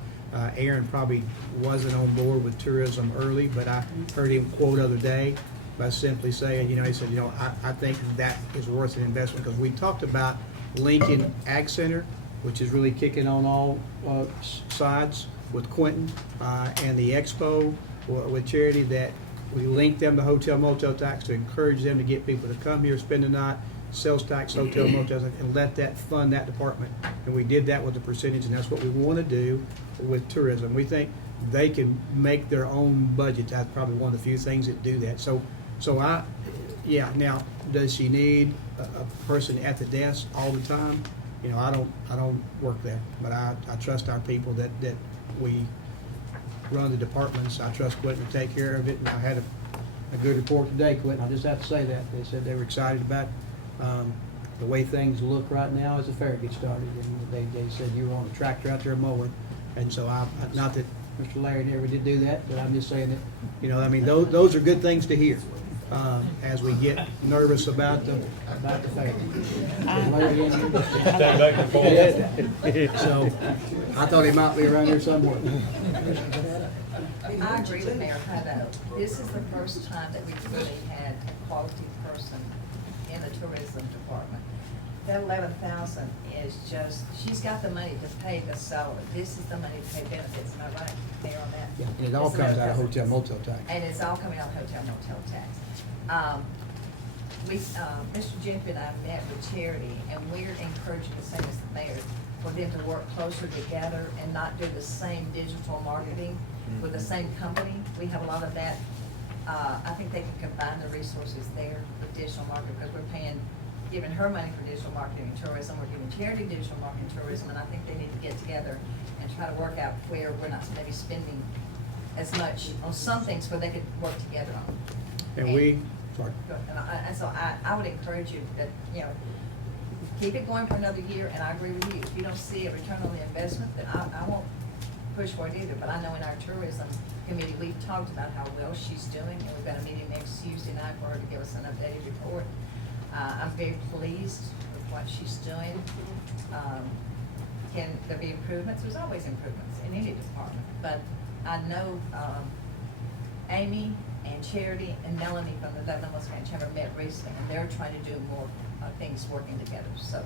Aaron probably wasn't on board with tourism early, but I heard him quote other day by simply saying, you know, he said, you know, I think that is worth an investment, because we talked about Lincoln Ag Center, which is really kicking on all sides with Quentin, and the Expo with Charity, that we link them to hotel motel tax to encourage them to get people to come here, spend the night, sales tax, hotel motels, and let that fund that department. And we did that with the percentage, and that's what we want to do with tourism. We think they can make their own budget. That's probably one of the few things that do that. So yeah, now, does she need a person at the desk all the time? You know, I don't work there, but I trust our people that we run the departments. I trust Quentin to take care of it, and I had a good report today, Quentin. I just have to say that. They said they were excited about the way things look right now as the fair gets started, and they said you were on a tractor out there mowing, and so not that Mr. Larry never did do that, but I'm just saying that, you know, I mean, those are good things to hear as we get nervous about the fair. Larry, so I thought he might be around here somewhere. I agree with Mayor Hutto. This is the first time that we've really had a quality person in the tourism department. That 11,000 is just, she's got the money to pay the salary. This is the money to pay benefits, am I right, Mayor, on that? Yeah, and it all It's comes out of 11,000. hotel motel tax. And it's all coming out of hotel motel tax. Mr. Jimp and I met with Charity, and we're encouraging the same as the mayor, for them to work closer together and not do the same digital marketing with the same company. We have a lot of that. I think they can combine the resources there with digital marketing, because we're giving her money for digital marketing and tourism, we're giving Charity digital marketing and tourism, and I think they need to get together and try to work out where we're not maybe spending as much on some things where they could work together on. And so I would encourage you that, you know, keep it going for another year, and I agree with you. If you don't see a return on the investment, then I won't push for it either. But I know in our tourism committee, we've talked about how well she's doing, and we've got a meeting next Tuesday night for her to give us an updated report. I'm very pleased with what she's doing. Can there be improvements? There's always improvements in any department, but I know Amy and Charity and Melanie from the Dublin West Grand Chamber met recently, and they're trying to do more things working together, so.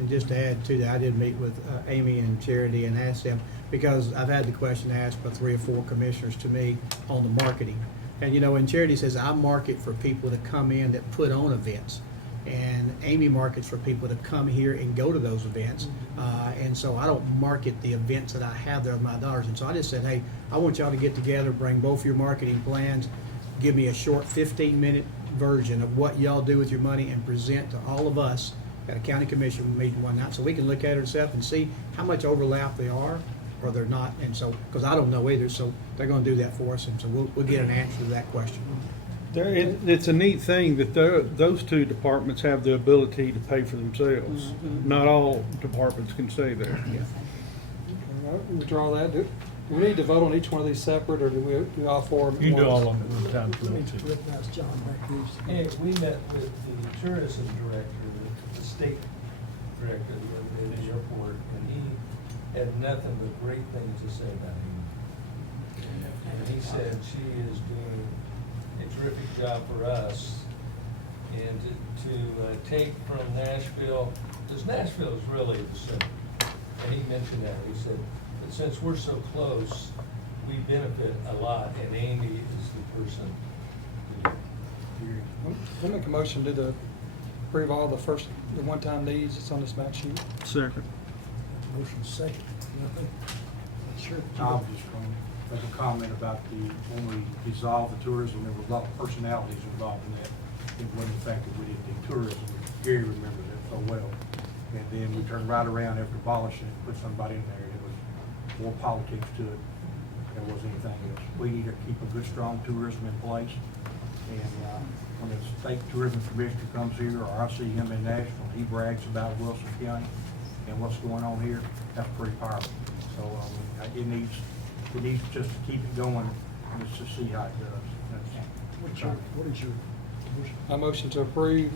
And just to add to that, I did meet with Amy and Charity and asked them, because I've had the question asked by 3 or 4 commissioners to me on the marketing. And you know, when Charity says, I market for people to come in that put on events, and Amy markets for people to come here and go to those events. And so I don't market the events that I have there with my daughters. And so I just said, hey, I want y'all to get together, bring both your marketing plans, give me a short 15-minute version of what y'all do with your money, and present to all of us at a county commission meeting one night, so we can look at it ourselves and see how much overlap they are or they're not. And so, because I don't know either, so they're going to do that for us, and so we'll get an answer to that question. It's a neat thing that those 2 departments have the ability to pay for themselves. Not all departments can say that. Withdraw that. Do we need to vote on each one of these separate, or do we do all 4 of them? You can do all of them at one time if you want to. Recognize John back here. And we met with the tourism director, the state director the other day at the airport, and he had nothing but great things to say about him. And he said she is doing a terrific job for us, and to take from Nashville, because Nashville is really the center. And he mentioned that, he said, but since we're so close, we benefit a lot, and Amy is the person to do it. We'll make a motion to approve all the one-time needs that's on this match sheet. Second. Motion second. Nothing? Sure. I'll just make a comment about when we dissolved the tourism, there were a lot of personalities involved in that. it wasn't the fact that we didn't do tourism. Gary remembers it so well. And then we turned right around after abolishing it, put somebody in there. It was more politics to it than was anything else. We need to keep a good, strong tourism in place. And when the state tourism commissioner comes here, or I see him in Nashville, he brags about Wilson County and what's going on here, that's pretty powerful. So it needs just to keep it going, just to see how it does. What is your commission? I motion to approve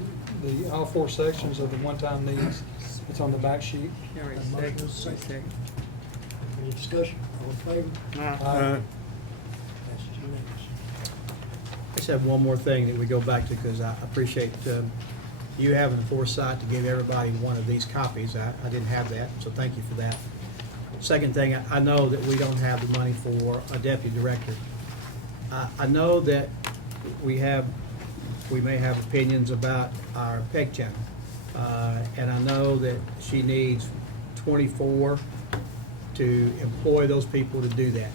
all 4 sections of the one-time needs. It's on the back sheet. Any discussion? All in favor? Aye. Passes unanimous. I just have one more thing that we go back to, because I appreciate you having the foresight to give everybody one of these copies. I didn't have that, so thank you for that. Second thing, I know that we don't have the money for a deputy director. I know that we may have opinions about our PEG channel. And I know that she needs 24 to employ those people to do that.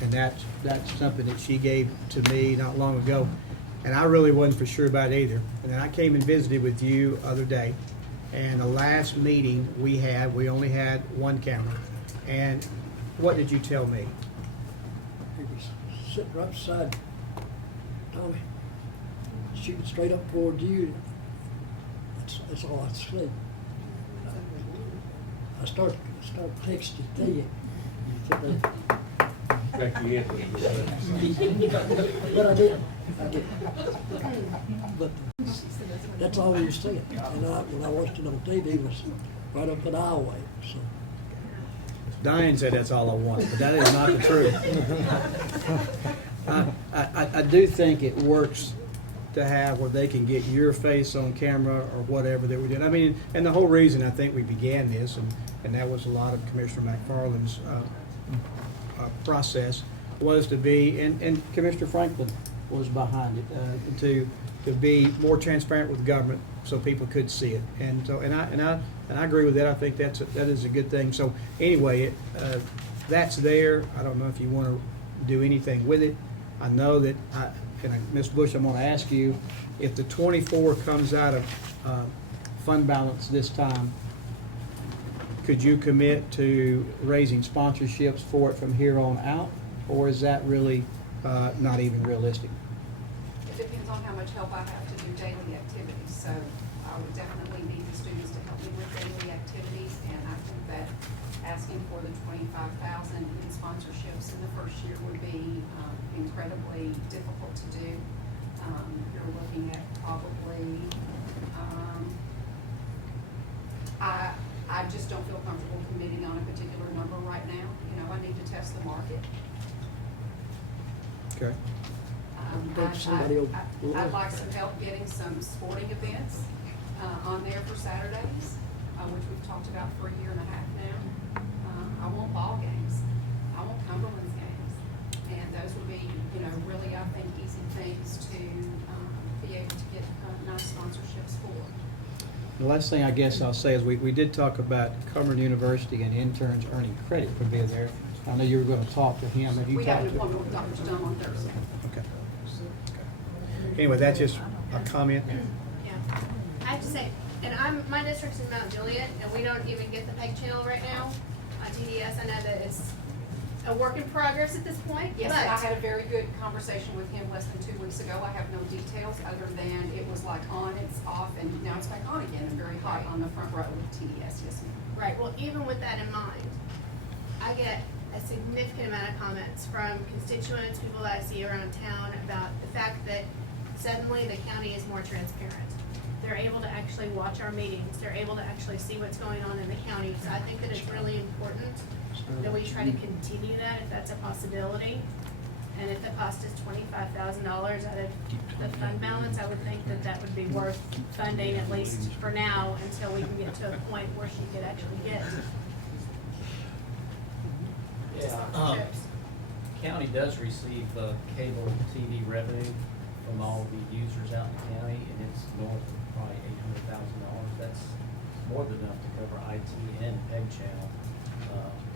And that's something that she gave to me not long ago. And I really wasn't for sure about it either. And then I came and visited with you the other day. And the last meeting we only had 1 camera. And what did you tell me? He was sitting right beside Tommy, shooting straight up toward you. That's all I see. I start texting to you. Back to you. But I didn't. But that's all you see. And when I watched it on TV, it was right up at Iowa. So. Diane said that's all I want, but that is not the truth. I do think it works to have where they can get your face on camera or whatever that we're doing. I mean, and the whole reason I think we began this, and that was a lot of Commissioner McFarland's process, was to be, and Commissioner Franklin was behind it, to be more transparent with government so people could see it. And so, and I agree with that. I think that is a good thing. So anyway, that's there. I don't know if you want to do anything with it. I know that Ms. Bush, I'm going to ask you, if the 24 comes out of fund balance this time, could you commit to raising sponsorships for it from here on out, or is that really not even realistic? It depends on how much help I have to do daily activities. So I would definitely need the students to help me with daily activities, and I think that asking for the $25,000 in sponsorships in the first year would be incredibly difficult to do. You're looking at probably, I just don't feel comfortable committing on a particular number right now. You know, I need to test the market. Okay. I'd like some help getting some sporting events on there for Saturdays, which we've talked about for a year and a half now. I want ball games. I want Cumberland's games. And those would be, you know, really, I think, easy things to be able to get nice sponsorships for. The last thing I guess I'll say is we did talk about Cumberland University and interns earning credit for being there. I know you were going to talk to him. Have you We talked have to one with Dr. Stone on Thursday. Okay. Anyway, that's just a comment. Yeah, I have to say, and my district's in Mount Juliet, and we don't even get the PEG channel right now on TDS. I know that it's a work in progress at this point. Yes, but I had a very good conversation with him less than 2 weeks ago. I have no details other than it was like on, it's off, and now it's back on again, and very hot on the front row of TDS, yes ma'am. Right, well, even with that in mind, I get a significant amount of comments from constituents, people that I see around town about the fact that suddenly the county is more transparent. They're able to actually watch our meetings. They're able to actually see what's going on in the county. So I think that it's really important that we try to continue that if that's a possibility. And if the cost is $25,000 out of the fund balance, I would think that that would be worth funding, at least for now, until we can get to a point where she could actually get sponsorships. County does receive cable TV revenue from all the users out in the county, and it's north of probably $800,000. That's more than enough to cover IT and PEG channel.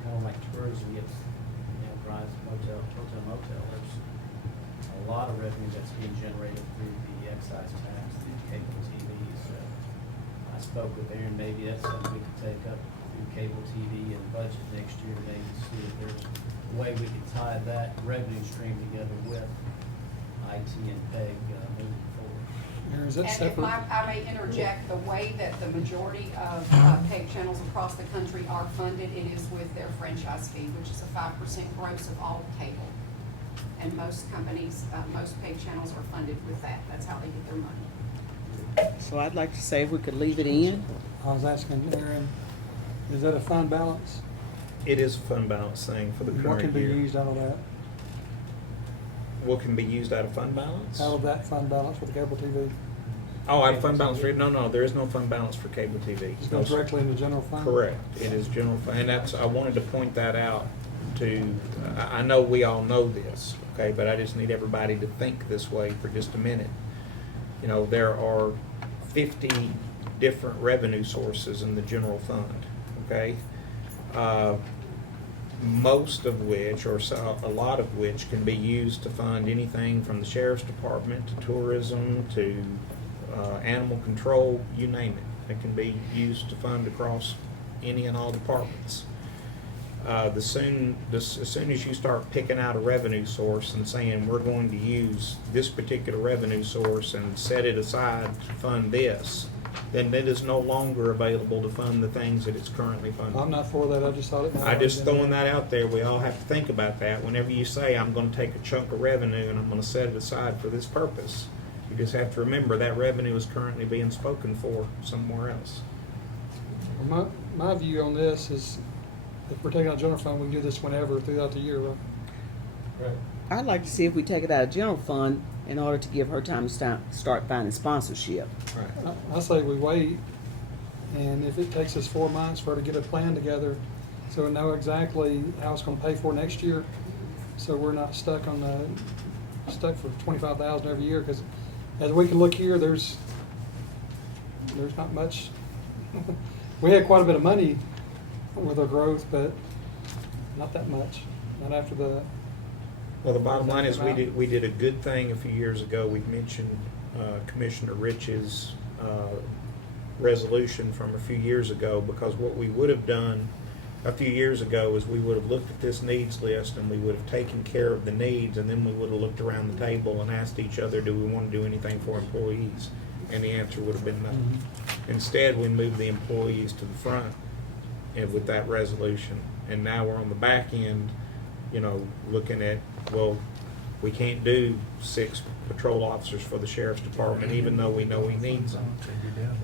Kind of like tourism gets, drives motel. There's a lot lot of revenue that's being generated through the excise tax, through cable TV, so I spoke with Aaron, maybe that's something we could take up through cable TV and budget next year, maybe see if there's a way we could tie that revenue stream together with IT and PEG moving forward. Or is that And if separate? I may interject, the way that the majority of PEG channels across the country are funded, it is with their franchise fee, which is a 5% gross of all cable. And most companies, most PEG channels are funded with that. That's how they get their money. So I'd like to say if we could leave it in. I was asking Aaron, is that a fund balance? It is a fund balance thing for the What can current be year. used out of that? What can be used out of fund balance? Out of that fund balance for the cable TV? Oh, out of fund balance for, no, there is no fund balance for cable TV. Just No, go sir. directly into general fund? Correct. It is general fund, and that's, I wanted to point that out to, I know we all know this, okay, but I just need everybody to think this way for just a minute. You know, there are 50 different revenue sources in the general fund, okay? Most of which, or a lot of which, can be used to fund anything from the sheriff's department to tourism to animal control, you name it. It can be used to fund across any and all departments. As soon as you start picking out a revenue source and saying we're going to use this particular revenue source and set it aside to fund this, then it is no longer available to fund the things that it's currently funding. I'm not for that, I just thought it might. I just throwing that out there. We all have to think about that. Whenever you say, I'm gonna take a chunk of revenue and I'm gonna set it aside for this purpose, you just have to remember that revenue is currently being spoken for somewhere else. Well, my view on this is, if we're taking out general fund, we can do this whenever throughout the year, right? Right. I'd like to see if we take it out of general fund in order to give her time to start finding sponsorship. Right. I say we wait, and if it takes us 4 months for her to get a plan together, so we know exactly how it's gonna pay for next year, so we're not stuck for 25,000 every year, because as we can look here, there's not much. We had quite a bit of money with our growth, but not that much, not after the. Well, the bottom line is we did a good thing a few years ago. We've mentioned Commissioner Rich's resolution from a few years ago, because what we would have done a few years ago is we would have looked at this needs list and we would have taken care of the needs, and then we would have looked around the table and asked each other, do we want to do anything for employees? And the answer would have been no. Instead, we moved the employees to the front and with that resolution, and now we're on the back end, you know, looking at, well, we can't do 6 patrol officers for the sheriff's department, even though we know he needs them.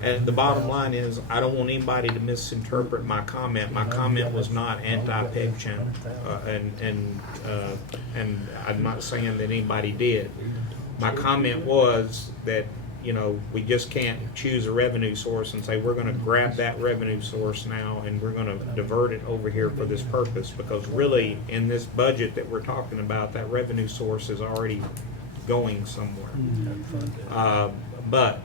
And the bottom line is, I don't want anybody to misinterpret my comment. My comment was not anti-PEG channel, and I'm not saying that anybody did. My comment was that, you know, we just can't choose a revenue source and say we're going to grab that revenue source now and we're going to divert it over here for this purpose, because really in this budget that we're talking about, that revenue source is already going somewhere. But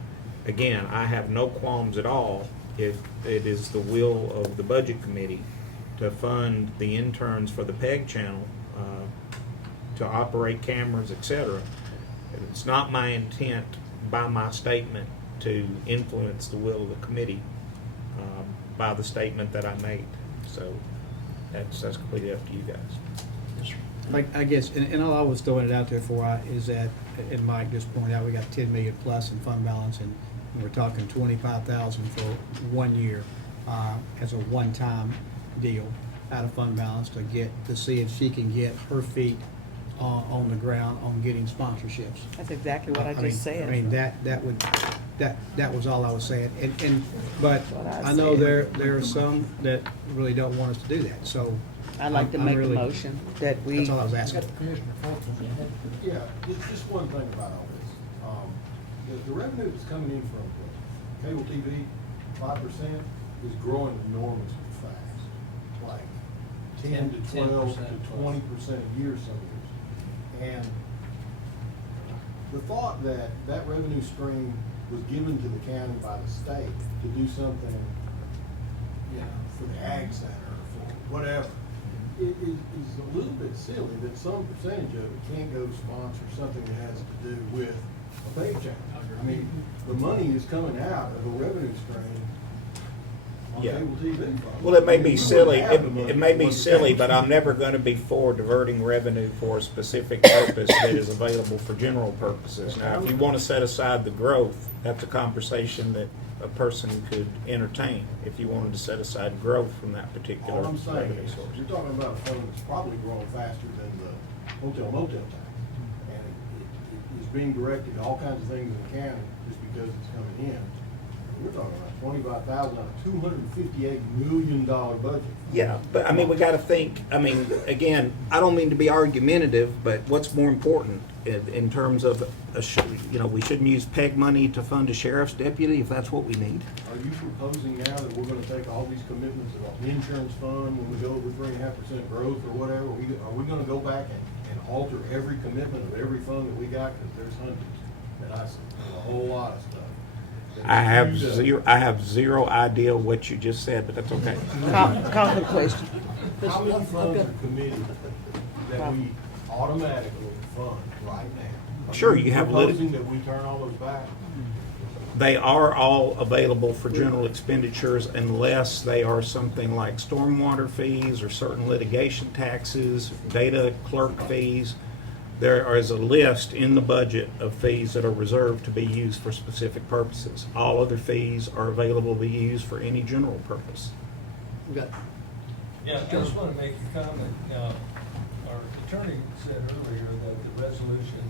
again, I have no qualms at all if it is the will of the budget committee to fund the interns for the PEG channel, to operate cameras, etc. It's not my intent by my statement to influence the will of the committee by the statement that I made. So that's completely up to you guys. I guess, and all I was throwing it out there for is that, and Mike just pointed out, we got 10 million plus in fund balance, and we're talking 25,000 for 1 year as a one-time deal out of fund balance to see if she can get her feet on the ground on getting sponsorships. That's exactly what I just said. I mean, that was all I was saying. But what I I know said. there are some that really don't want us to do that, so. I'd like to I'm make a really- motion that we. That's all I was asking. Commissioner Fulton, yeah, just one thing about all this. The revenue that's coming in from cable TV, 5%, is growing enormously fast, like 10 to 12 to 20% a year some years. And the thought that that revenue stream was given to the county by the state to do something, you know, for the ag center, for whatever, is a little bit silly that some percentage of it can't go sponsor something that has to do with a pay change. I mean, the money is coming out of a revenue stream on Yeah. cable TV. Well, it may be We silly, wouldn't have the money it may be if it silly, wasn't but I'm never gonna be for diverting revenue for a specific purpose that is available for general purposes. Now, if you wanna set aside the growth, that's a conversation that a person could entertain, if you wanted to set aside growth from that particular All I'm saying revenue is, source. you're talking about a fund that's probably growing faster than the hotel motel tax. And it is being directed to all kinds of things in the county just because it's coming in. We're talking about 25,000 on a $258 million budget. Yeah, but I mean, we gotta think, I mean, again, I don't mean to be argumentative, but what's more important in terms of, we shouldn't use PEG money to fund a sheriff's deputy if that's what we need? Are you proposing now that we're gonna take all these commitments about the insurance fund when we go over 3.5% growth or whatever? Are we gonna go back and alter every commitment of every fund that we got? Because there's hundreds that I see, a whole lot of stuff. I have zero idea what you just said, but that's okay. Call for the question. How many funds are committed that we automatically fund right now? Sure, you have Proposing that we turn all those back? They are all available for general expenditures unless they are something like stormwater fees or certain litigation taxes, data clerk fees. There is a list in the budget of fees that are reserved to be used for specific purposes. All other fees are available to be used for any general purpose. We got, Yeah, I just want to make a comment. Now, our attorney said earlier that the resolution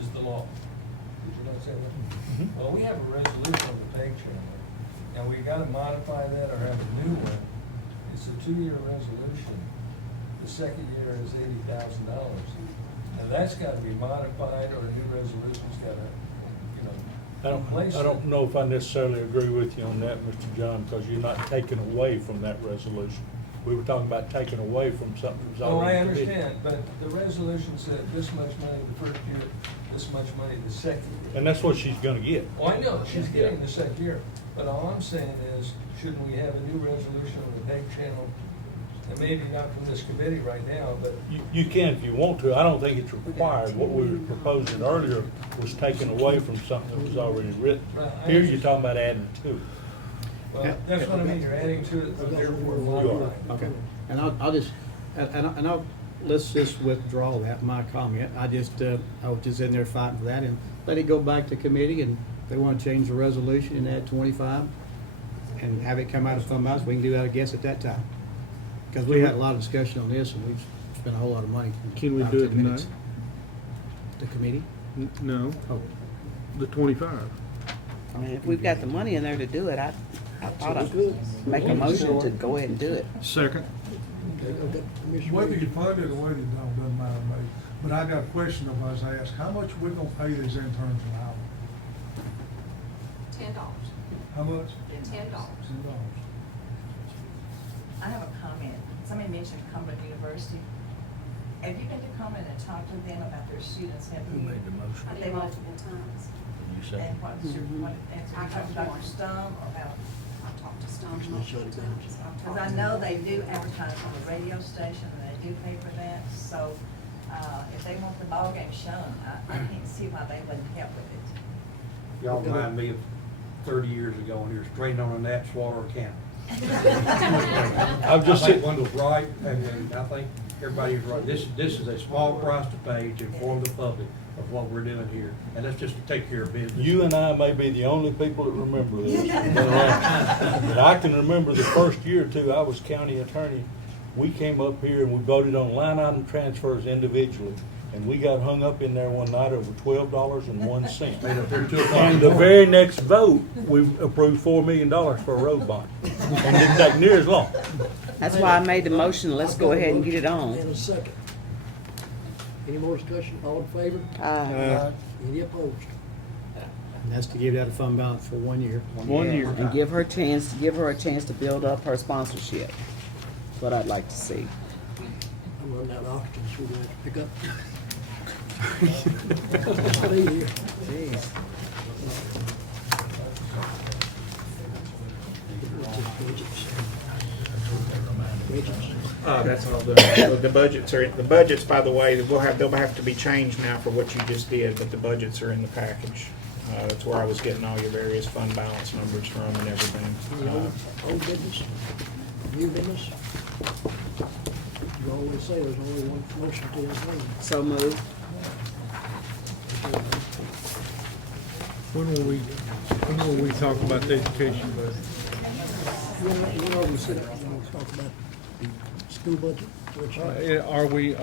is the law. Did you not say that? Well, we have a resolution on the pay channel. Now, we got to modify that or have a new one. It's a 2-year resolution. The second year is $80,000. Now, that's got to be modified, or a new resolution's got to, replace I it. don't know if I necessarily agree with you on that, Mr. John, because you're not taking away from that resolution. We were talking about taking away from something that was Oh, I already committed. understand, but the resolution said this much money the first year, this much money the second year. And that's what she's gonna get. Oh, I know, she's getting the second year, but all I'm saying is, shouldn't we have a new resolution on the pay channel? And maybe not from this committee right now, but You can if you want to. I don't think it's required. What we were proposing earlier was taken away from something that was already written. Here you're talking about adding to it. well, that's what I mean, you're adding to it, but therefore modifying. Okay, and I'll just, let's just withdraw that, my comment. I was just in there fighting for that, and let it go back to committee, and if they want to change the resolution and add 25, and have it come out of fund balance, we can do that, I guess, at that time. Because we had a lot of discussion on this, and we've spent a whole lot of money. Can we About do 10 it minutes. tonight? The committee? No, Oh, the 25. I mean, if we've got the money in there to do it, I thought I'd make a motion to go ahead and do it. Second. Whether you fund it or whether you don't, doesn't matter to me. But I got a question I was asked, how much we gonna pay these interns an hour? $10. How much? $10. $10. I have a comment. Somebody mentioned Cumberland University. Have you been to Cumberland and talked to them about their students having? Who made the motion? I did multiple times. You said. And what's your, what answer? I You talked to have Dr. one. Stum or about? I've talked to Stone multiple times. I've Because talked I to know them. they do advertise on the radio station and they do pay for that. So, if they want the ballgame shown, I can't see why they wouldn't help with it. Y'all remind me of 30 years ago when he was training on a Nat Swaller County. I've just I think said, one was right, and I think everybody's right. This is a small price to pay to inform the public of what we're doing here, and that's just to take care of business. you and I may be the only people that remember this. But I can remember the first year or two I was county attorney, we came up here and we voted on line item transfers individually. And we got hung up in there one night over $12.01. Made up there 2 o'clock. And the very next vote, we approved $4 million for a road bond. And it didn't take near as long. That's why I made the motion, let's go ahead and get it on. And a second. Any more discussion? All in favor? Any opposed? and that's to give that a fund balance for 1 year. One year. And give her a chance to build up her sponsorship. That's what I'd like to see. I'm running out of oxygen, so we're gonna have to pick up. Stay here. Jeez. Budgets. That's all the budgets are, the budgets, by the way, they'll have to be changed now for what you just did, but the budgets are in the package. That's where I was getting all your various fund balance numbers from and everything. The old business, new business. You always say there's only one motion to this thing. So moved. When will we talk about the education budget? You know, we sit up and talk about the school budget, which, Are we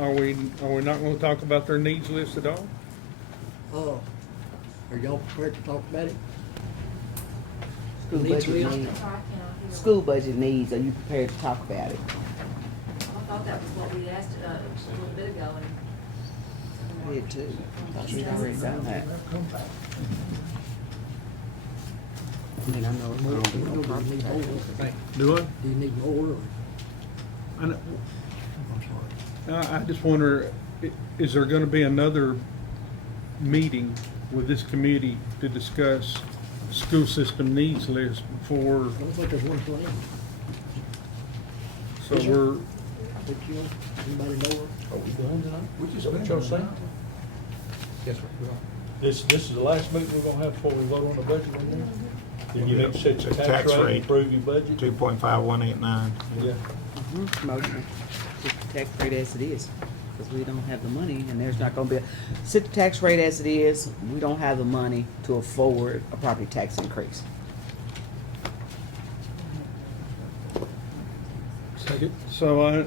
not gonna talk about their needs list at all? are y'all prepared to talk about it? School Needs budget list? needs. School budget needs, are you prepared to talk about it? I thought that was what we asked, a little bit ago, and. I did too. I thought we'd already done that. I mean, I know it's gonna be no Do you need more? Do what? Do you need more? Or- I know- I'm sorry. I just wonder, is there gonna be another meeting with this committee to discuss school system needs list before, I don't think there's one planned. so Is there? we're, But you, anybody know? Are we done tonight? We just Is that what been y'all there saying? now. Yes, sir. we are. This is the last meeting we're gonna have before we vote on the budget right now? Then you need to set your The tax tax rate, rate. approve your budget? 2.5189. Yeah. Motion, keep the tax rate as it is, because we don't have the money, and there's not gonna be sit the tax rate as it is, we don't have the money to afford a property tax increase. so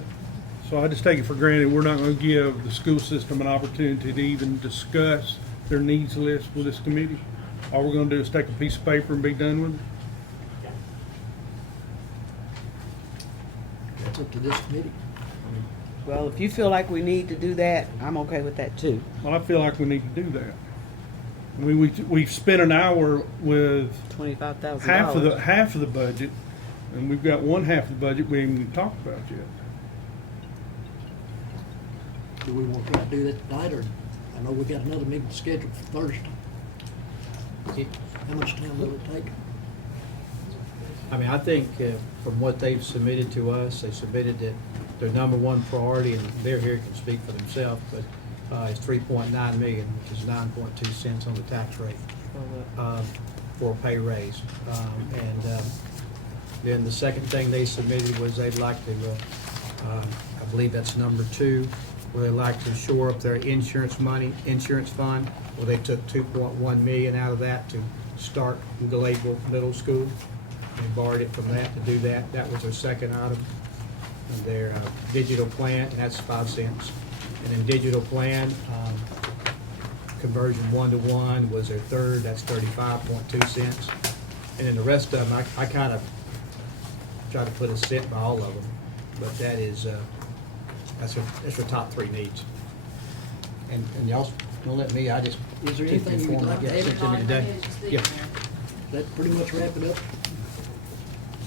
I just take it for granted, we're not gonna give the school system an opportunity to even discuss their needs list with this committee? All we're gonna do is take a piece of paper and be done with it? That's up to this committee. Well, if you feel like we need to do that, I'm okay with that too. Well, I feel like we need to do that. We've spent an hour with $25,000. half of the budget, and we've got one half of the budget we haven't even talked about yet. Do we want to try to do that tonight, or, I know we got another meeting scheduled for Thursday. How much time will it take? I mean, I think from what they've submitted to us, they submitted that their number one priority, and they're here can speak for themselves, but it's 3.9 million, which is 9.2 cents on the tax rate for a pay raise. Then the second thing they submitted was they'd like to, I believe that's number 2, where they'd like to shore up their insurance fund, where they took 2.1 million out of that to start Galable Middle School. They borrowed it from that to do that. That was their second item. And their digital plan, and that's 5 cents. And then digital plan, conversion 1-to-1 was their third, that's 35.2 cents. And then the rest of them, I kind of try to put a cent by all of them, but that is, that's their top 3 needs. And y'all don't let me, I just Is there keep anything you'd informed, I like to get add? sent to me today. Yeah. That pretty much wrap it up?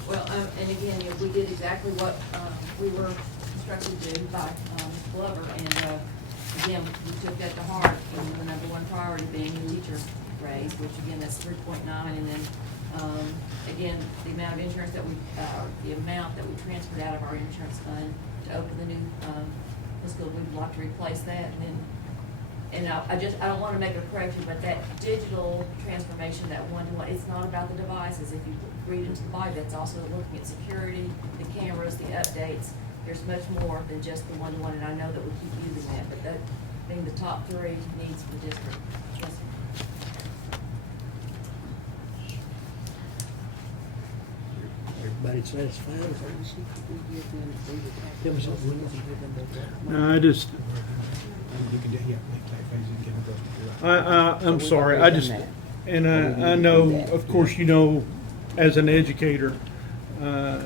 Well, and again, we did exactly what, we were instructed to do by, Glover, and, again, we took that to heart, and the number one priority being the teacher raise, which again, that's 3.9, and then, again, the amount of insurance that we, the amount that we transferred out of our insurance fund to open the new, fiscal, we would like to replace that, and then, and I don't wanna make a correction, but that digital transformation, that 1-to-1, it's not about the devices. If you read into the Bible, it's also looking at security, the cameras, the updates. There's much more than just the 1-to-1, and I know that we keep using that, but that being the top 3 needs for the district. Yes, sir. Everybody satisfied? Give me something. No, I just, You can do, yeah, I'm sorry, I just, and I know, of course, you know, as an educator, I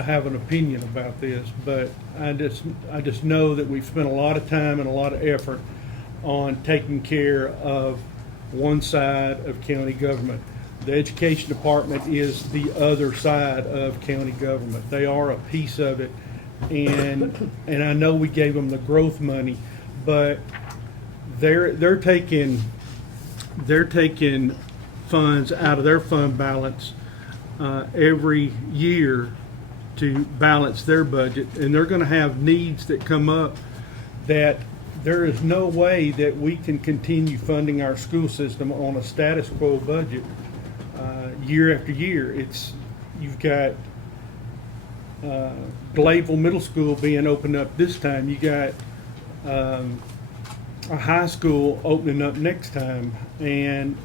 have an opinion about this, but I just know that we've spent a lot of time and a lot of effort on taking care of one side of county government. The education department is the other side of county government. They are a piece of it, and I know we gave them the growth money, but they're taking funds out of their fund balance every year to balance their budget, and they're gonna have needs that come up that there is no way that we can continue funding our school system on a status quo budget year after year. You've got Glayville Middle School being opened up this time. You got a high school opening up next time, and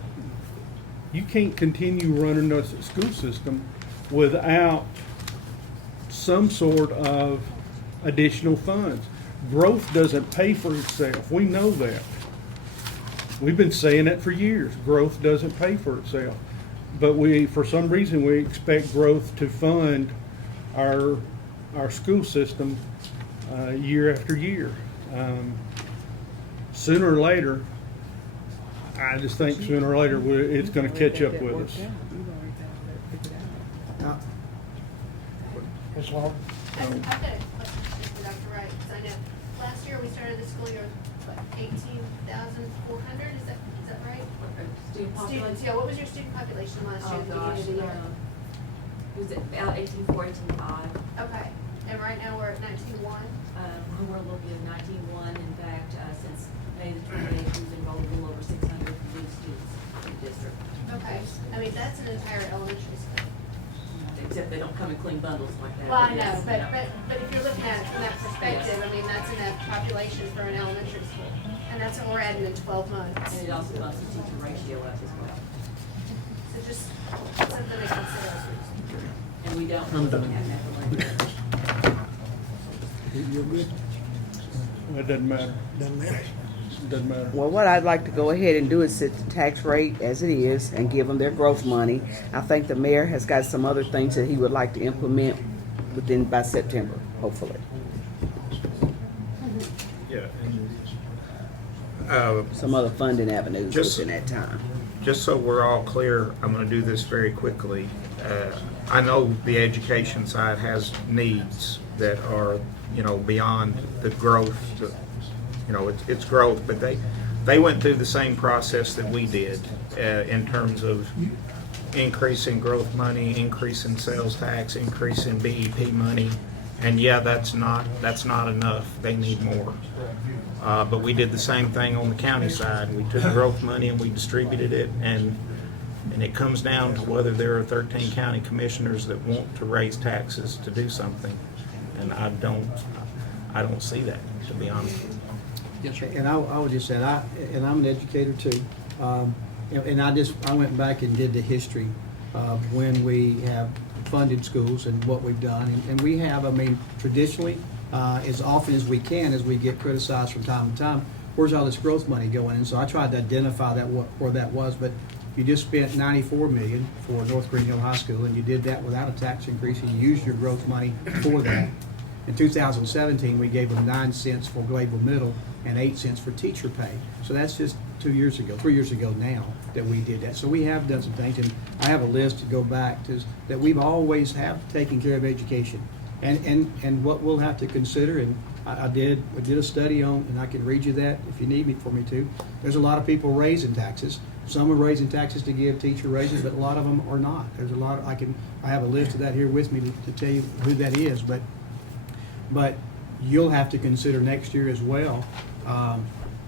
you can't continue running a school system without some sort of additional funds. Growth doesn't pay for itself. We know that. We've been saying that for years. Growth doesn't pay for itself. But for some reason, we expect growth to fund our school system year after year. Sooner or later, I just think sooner or later it's going to catch up with us. Ms. Long? I've got a question for Dr. Wright, because I know last year we started the school year with, what, 18,400, is that right? Student population? Students, yeah, what was your student population last year Oh, at the gosh, beginning of the year? was it about 18.4, 18.5? Okay, and right now we're at 19.1? We're looking at 19.1, in fact, since May the 28th, we've enrolled a little over 600 new students in the district. Okay, I mean, that's an entire elementary school. Except they don't come in clean bundles like that. Well, I know, yes, but, no. but if you're looking at it from that perspective, I mean, that's enough population for an elementary school. And that's what we're adding in 12 months. And it also bumps the teacher ratio up as well. So just something to consider. And we don't. I'm done. You're good? It doesn't matter. Doesn't matter. Doesn't matter. Well, what I'd like to go ahead and do is set the tax rate as it is and give them their growth money. I think the mayor has got some other things that he would like to implement by September, hopefully. Yeah. Some other funding avenues Just- within that time. Just so we're all clear, I'm going to do this very quickly. I know the education side has needs that are, beyond the growth. It's growth, but they went through the same process that we did in terms of increasing growth money, increasing sales tax, increasing BEP money, and yeah, that's not enough. They need more. But we did the same thing on the county side. We took growth money and we distributed it, and it comes down to whether there are 13 county commissioners that want to raise taxes to do something, and I don't see that, to be honest with you. Yes, sir. And I would just say, and I'm an educator too, and I went back and did the history of when we have funded schools and what we've done, and we have, traditionally, as often as we can, as we get criticized from time to time, where's all this growth money going? And so I tried to identify where that was, but you just spent $94 million for North Green Hill High School, and you did that without a tax increase, and you used your growth money for that. In 2017, we gave them 9 cents for Glayville Middle and 8 cents for teacher pay. So that's just 3 years ago now that we did that. So we have done some things, and I have a list to go back to that we've always have taken care of education. And what we'll have to consider, and I did a study on, and I can read you that if you need me for me to. There's a lot of people raising taxes. Some are raising taxes to give teacher raises, but a lot of them are not. There's a lot. I have a list of that here with me to tell you who that is, but you'll have to consider next year as well.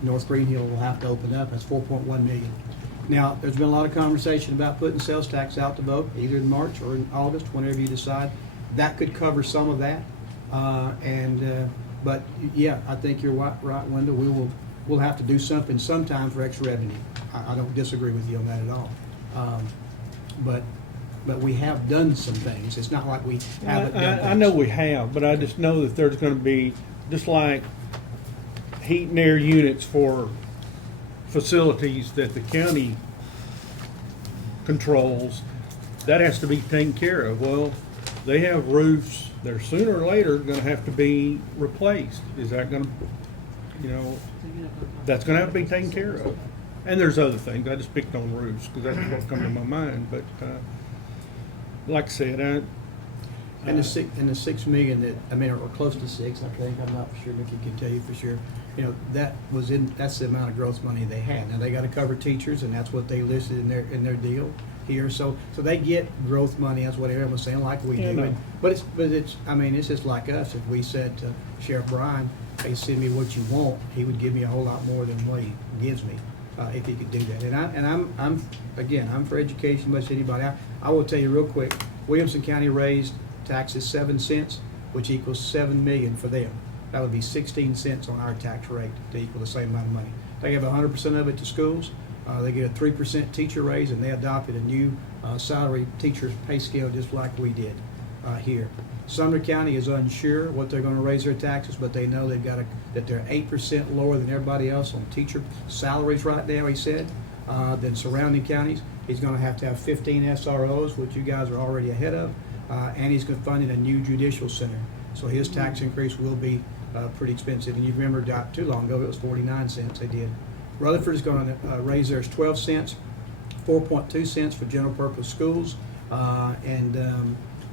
North Green Hill will have to open up. That's 4.1 million. Now, there's been a lot of conversation about putting sales tax out to vote, either in March or in August, whenever you decide. That could cover some of that. But yeah, I think you're right, Wendell. We'll have to do something sometime for extra revenue. I don't disagree with you on that at all. But we have done some things. It's not like we haven't done things. I know we have, but I just know that there's going to be, just like heat and air units for facilities that the county controls, that has to be taken care of. Well, they have roofs that are sooner or later going to have to be replaced. Is that going to, that's going to have to be taken care of. And there's other things. I just picked on roofs because that's what come to my mind. But like I said, And the 6 million that, or close to 6, I think, I'm not for sure, Mickey can tell you for sure. That's the amount of growth money they had. Now, they got to cover teachers, and that's what they listed in their deal. here, so they get growth money, that's what everyone was saying, like we Yeah, do. no. But it's, I mean, it's just like us, if we said to Sheriff Bryan, hey, send me what you want, he would give me a whole lot more than what he gives me, if he could do that. And I'm again, I'm for education, much as anybody. I will tell you real quick, Williamson County raised taxes 7 cents, which equals 7 million for them. That would be 16 cents on our tax rate to equal the same amount of money. They give 100% of it to schools. They get a 3% teacher raise, and they adopted a new salary teacher's pay scale just like we did here. Sumner County is unsure what they're going to raise their taxes, but they know they've got that they're 8% lower than everybody else on teacher salaries right now, he said, than surrounding counties. He's going to have 15 SROs, which you guys are already ahead of, and he's going to fund a new judicial center. So his tax increase will be pretty expensive. And you remember not too long ago, it was 49 cents they did. Rutherford is going to raise theirs 12 cents, 4.2 cents for general purpose schools, and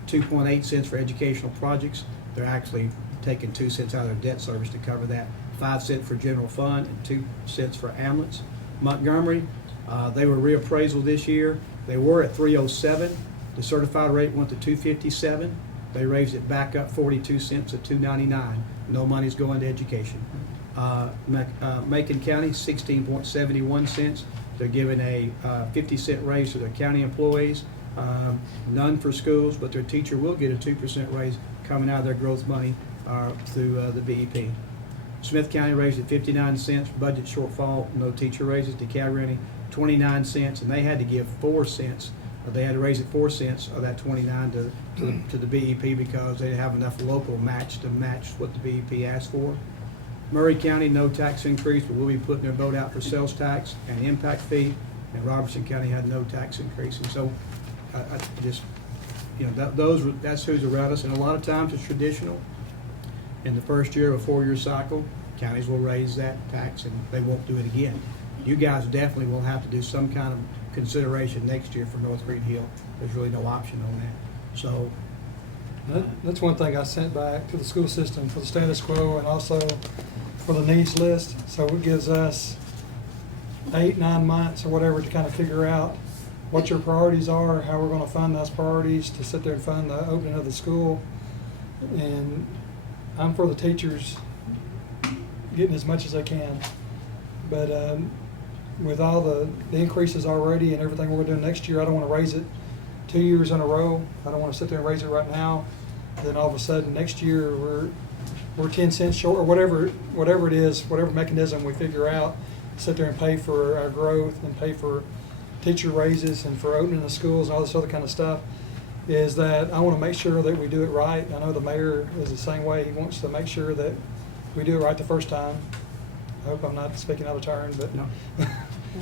2.8 cents for educational projects. They're actually taking 2 cents out of their debt service to cover that. 5 cents for general fund and 2 cents for ambulance. Montgomery, they were reappraisal this year. They were at 307. The certified rate went to 257. They raised it back up 42 cents to 299. No money's going to education. Macon County, 16.71 cents. They're giving a 50-cent raise to their county employees. None for schools, but their teacher will get a 2% raise coming out of their growth money through the BEP. Smith County raised it 59 cents. Budget shortfall, no teacher raises. DeKalb County, 29 cents, and they had to give 4 cents. They had to raise it 4 cents of that 29 to the BEP because they didn't have enough local match to match what the BEP asked for. Murray County, no tax increase, but we'll be putting their vote out for sales tax and impact fee. And Robertson County had no tax increase. And so I just, you know, that's who's around us. And a lot of times it's traditional. In the first year of a 4-year cycle, counties will raise that tax and they won't do it again. You guys definitely will have to do some kind of consideration next year for North Green Hill. There's really no option on that. So That's one thing I sent back to the school system for the status quo and also for the needs list. So it gives us 8-9 months or whatever to kind of figure out what your priorities are, how we're going to fund those priorities, to sit there and fund the opening of the school. And I'm for the teachers getting as much as they can. But with all the increases already and everything we're doing next year, I don't want to raise it 2 years in a row. I don't want to sit there and raise it right now. Then all of a sudden next year we're 10 cents short or whatever it is, whatever mechanism we figure out, sit there and pay for our growth and pay for teacher raises and for opening the schools and all this other kind of stuff, is that I want to make sure that we do it right. I know the mayor is the same way. He wants to make sure that we do it right the first time. I hope I'm not speaking out of turn, but No.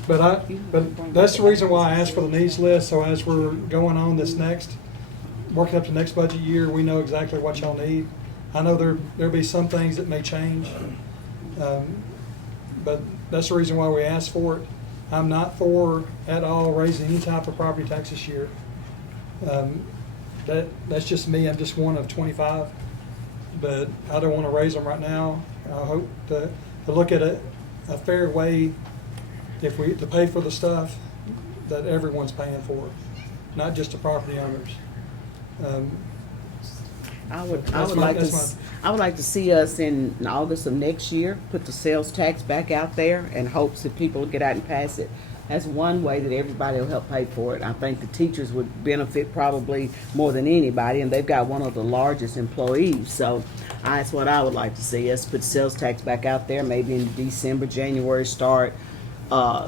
but that's the reason why I asked for the needs list. So as we're going on this working up to next budget year, we know exactly what y'all need. I know there'll be some things that may change, but that's the reason why we asked for it. I'm not for at all raising any type of property tax this year. That's just me. I'm just one of 25, but I don't want to raise them right now. I hope to look at a fair way to pay for the stuff that everyone's paying for, not just the property owners. I would like to see us in August of next year put the sales tax back out there in hopes that people will get out and pass it. That's one way that everybody will help pay for it. I think the teachers would benefit probably more than anybody, and they've got one of the largest employees. So that's what I would like to see us put sales tax back out there, maybe in December, January, start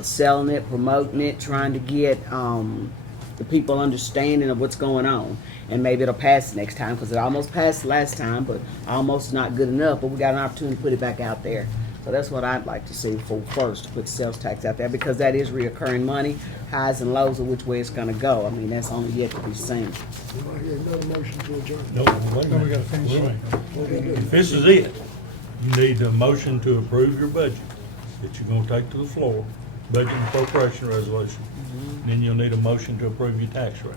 selling it, promoting it, trying to get the people understanding of what's going on. And maybe it'll pass next time, because it almost passed last time, but almost not good enough. But we got an opportunity to put it back out there. So that's what I'd like to see first, to put sales tax out there, because that is reoccurring money, highs and lows of which way it's going to go. I mean, that's only yet to be seen. Do I hear another motion to adjourn? No, wait a minute. We gotta finish. Wait a minute. What we do? If this is it, you need a motion to approve your budget that you're gonna take to the floor, budget and appropriation resolution. Then you'll need a motion to approve your tax rate.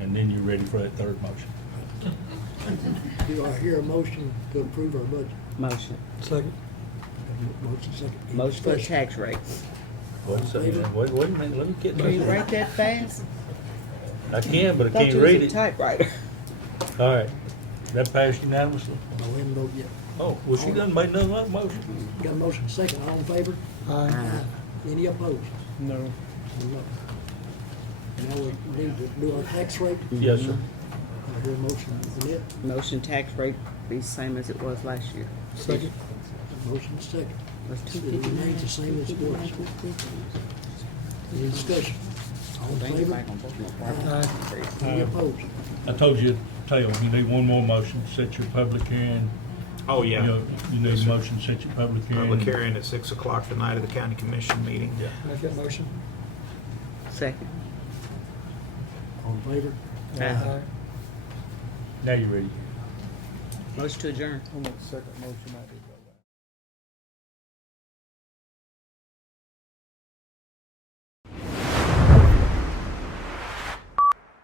And then you're ready for that third motion. Do I hear a motion to approve our budget? Motion. Second. Motion second. Any Motion for the discussion? tax rate. Wait a second, wait a minute, let me get Can you this. write that fast? I can, but I Thought can't you was read a it. typewriter. All right, that passed unanimously? No, we haven't voted yet. Oh, well, she done made another motion. Got a motion second, all in favor? Aye. Any opposed? No. No. Now we need to do our tax rate. Yes, sir. I hear a motion, Annette, Motion tax rate be the same as it was last year. Second. motion second. That's It remains the same as it was. Any discussion? All in favor? Aye. Any opposed? I told you, tell you need one more motion, to set your public hearing. Oh, yeah. You need a motion, to set your public hearing. Public hearing at 6 o'clock the night of the county commission meeting. Yeah. Make that motion. Second. All in favor? Aye. Now you're ready. Motion to adjourn. On that second motion, I did that.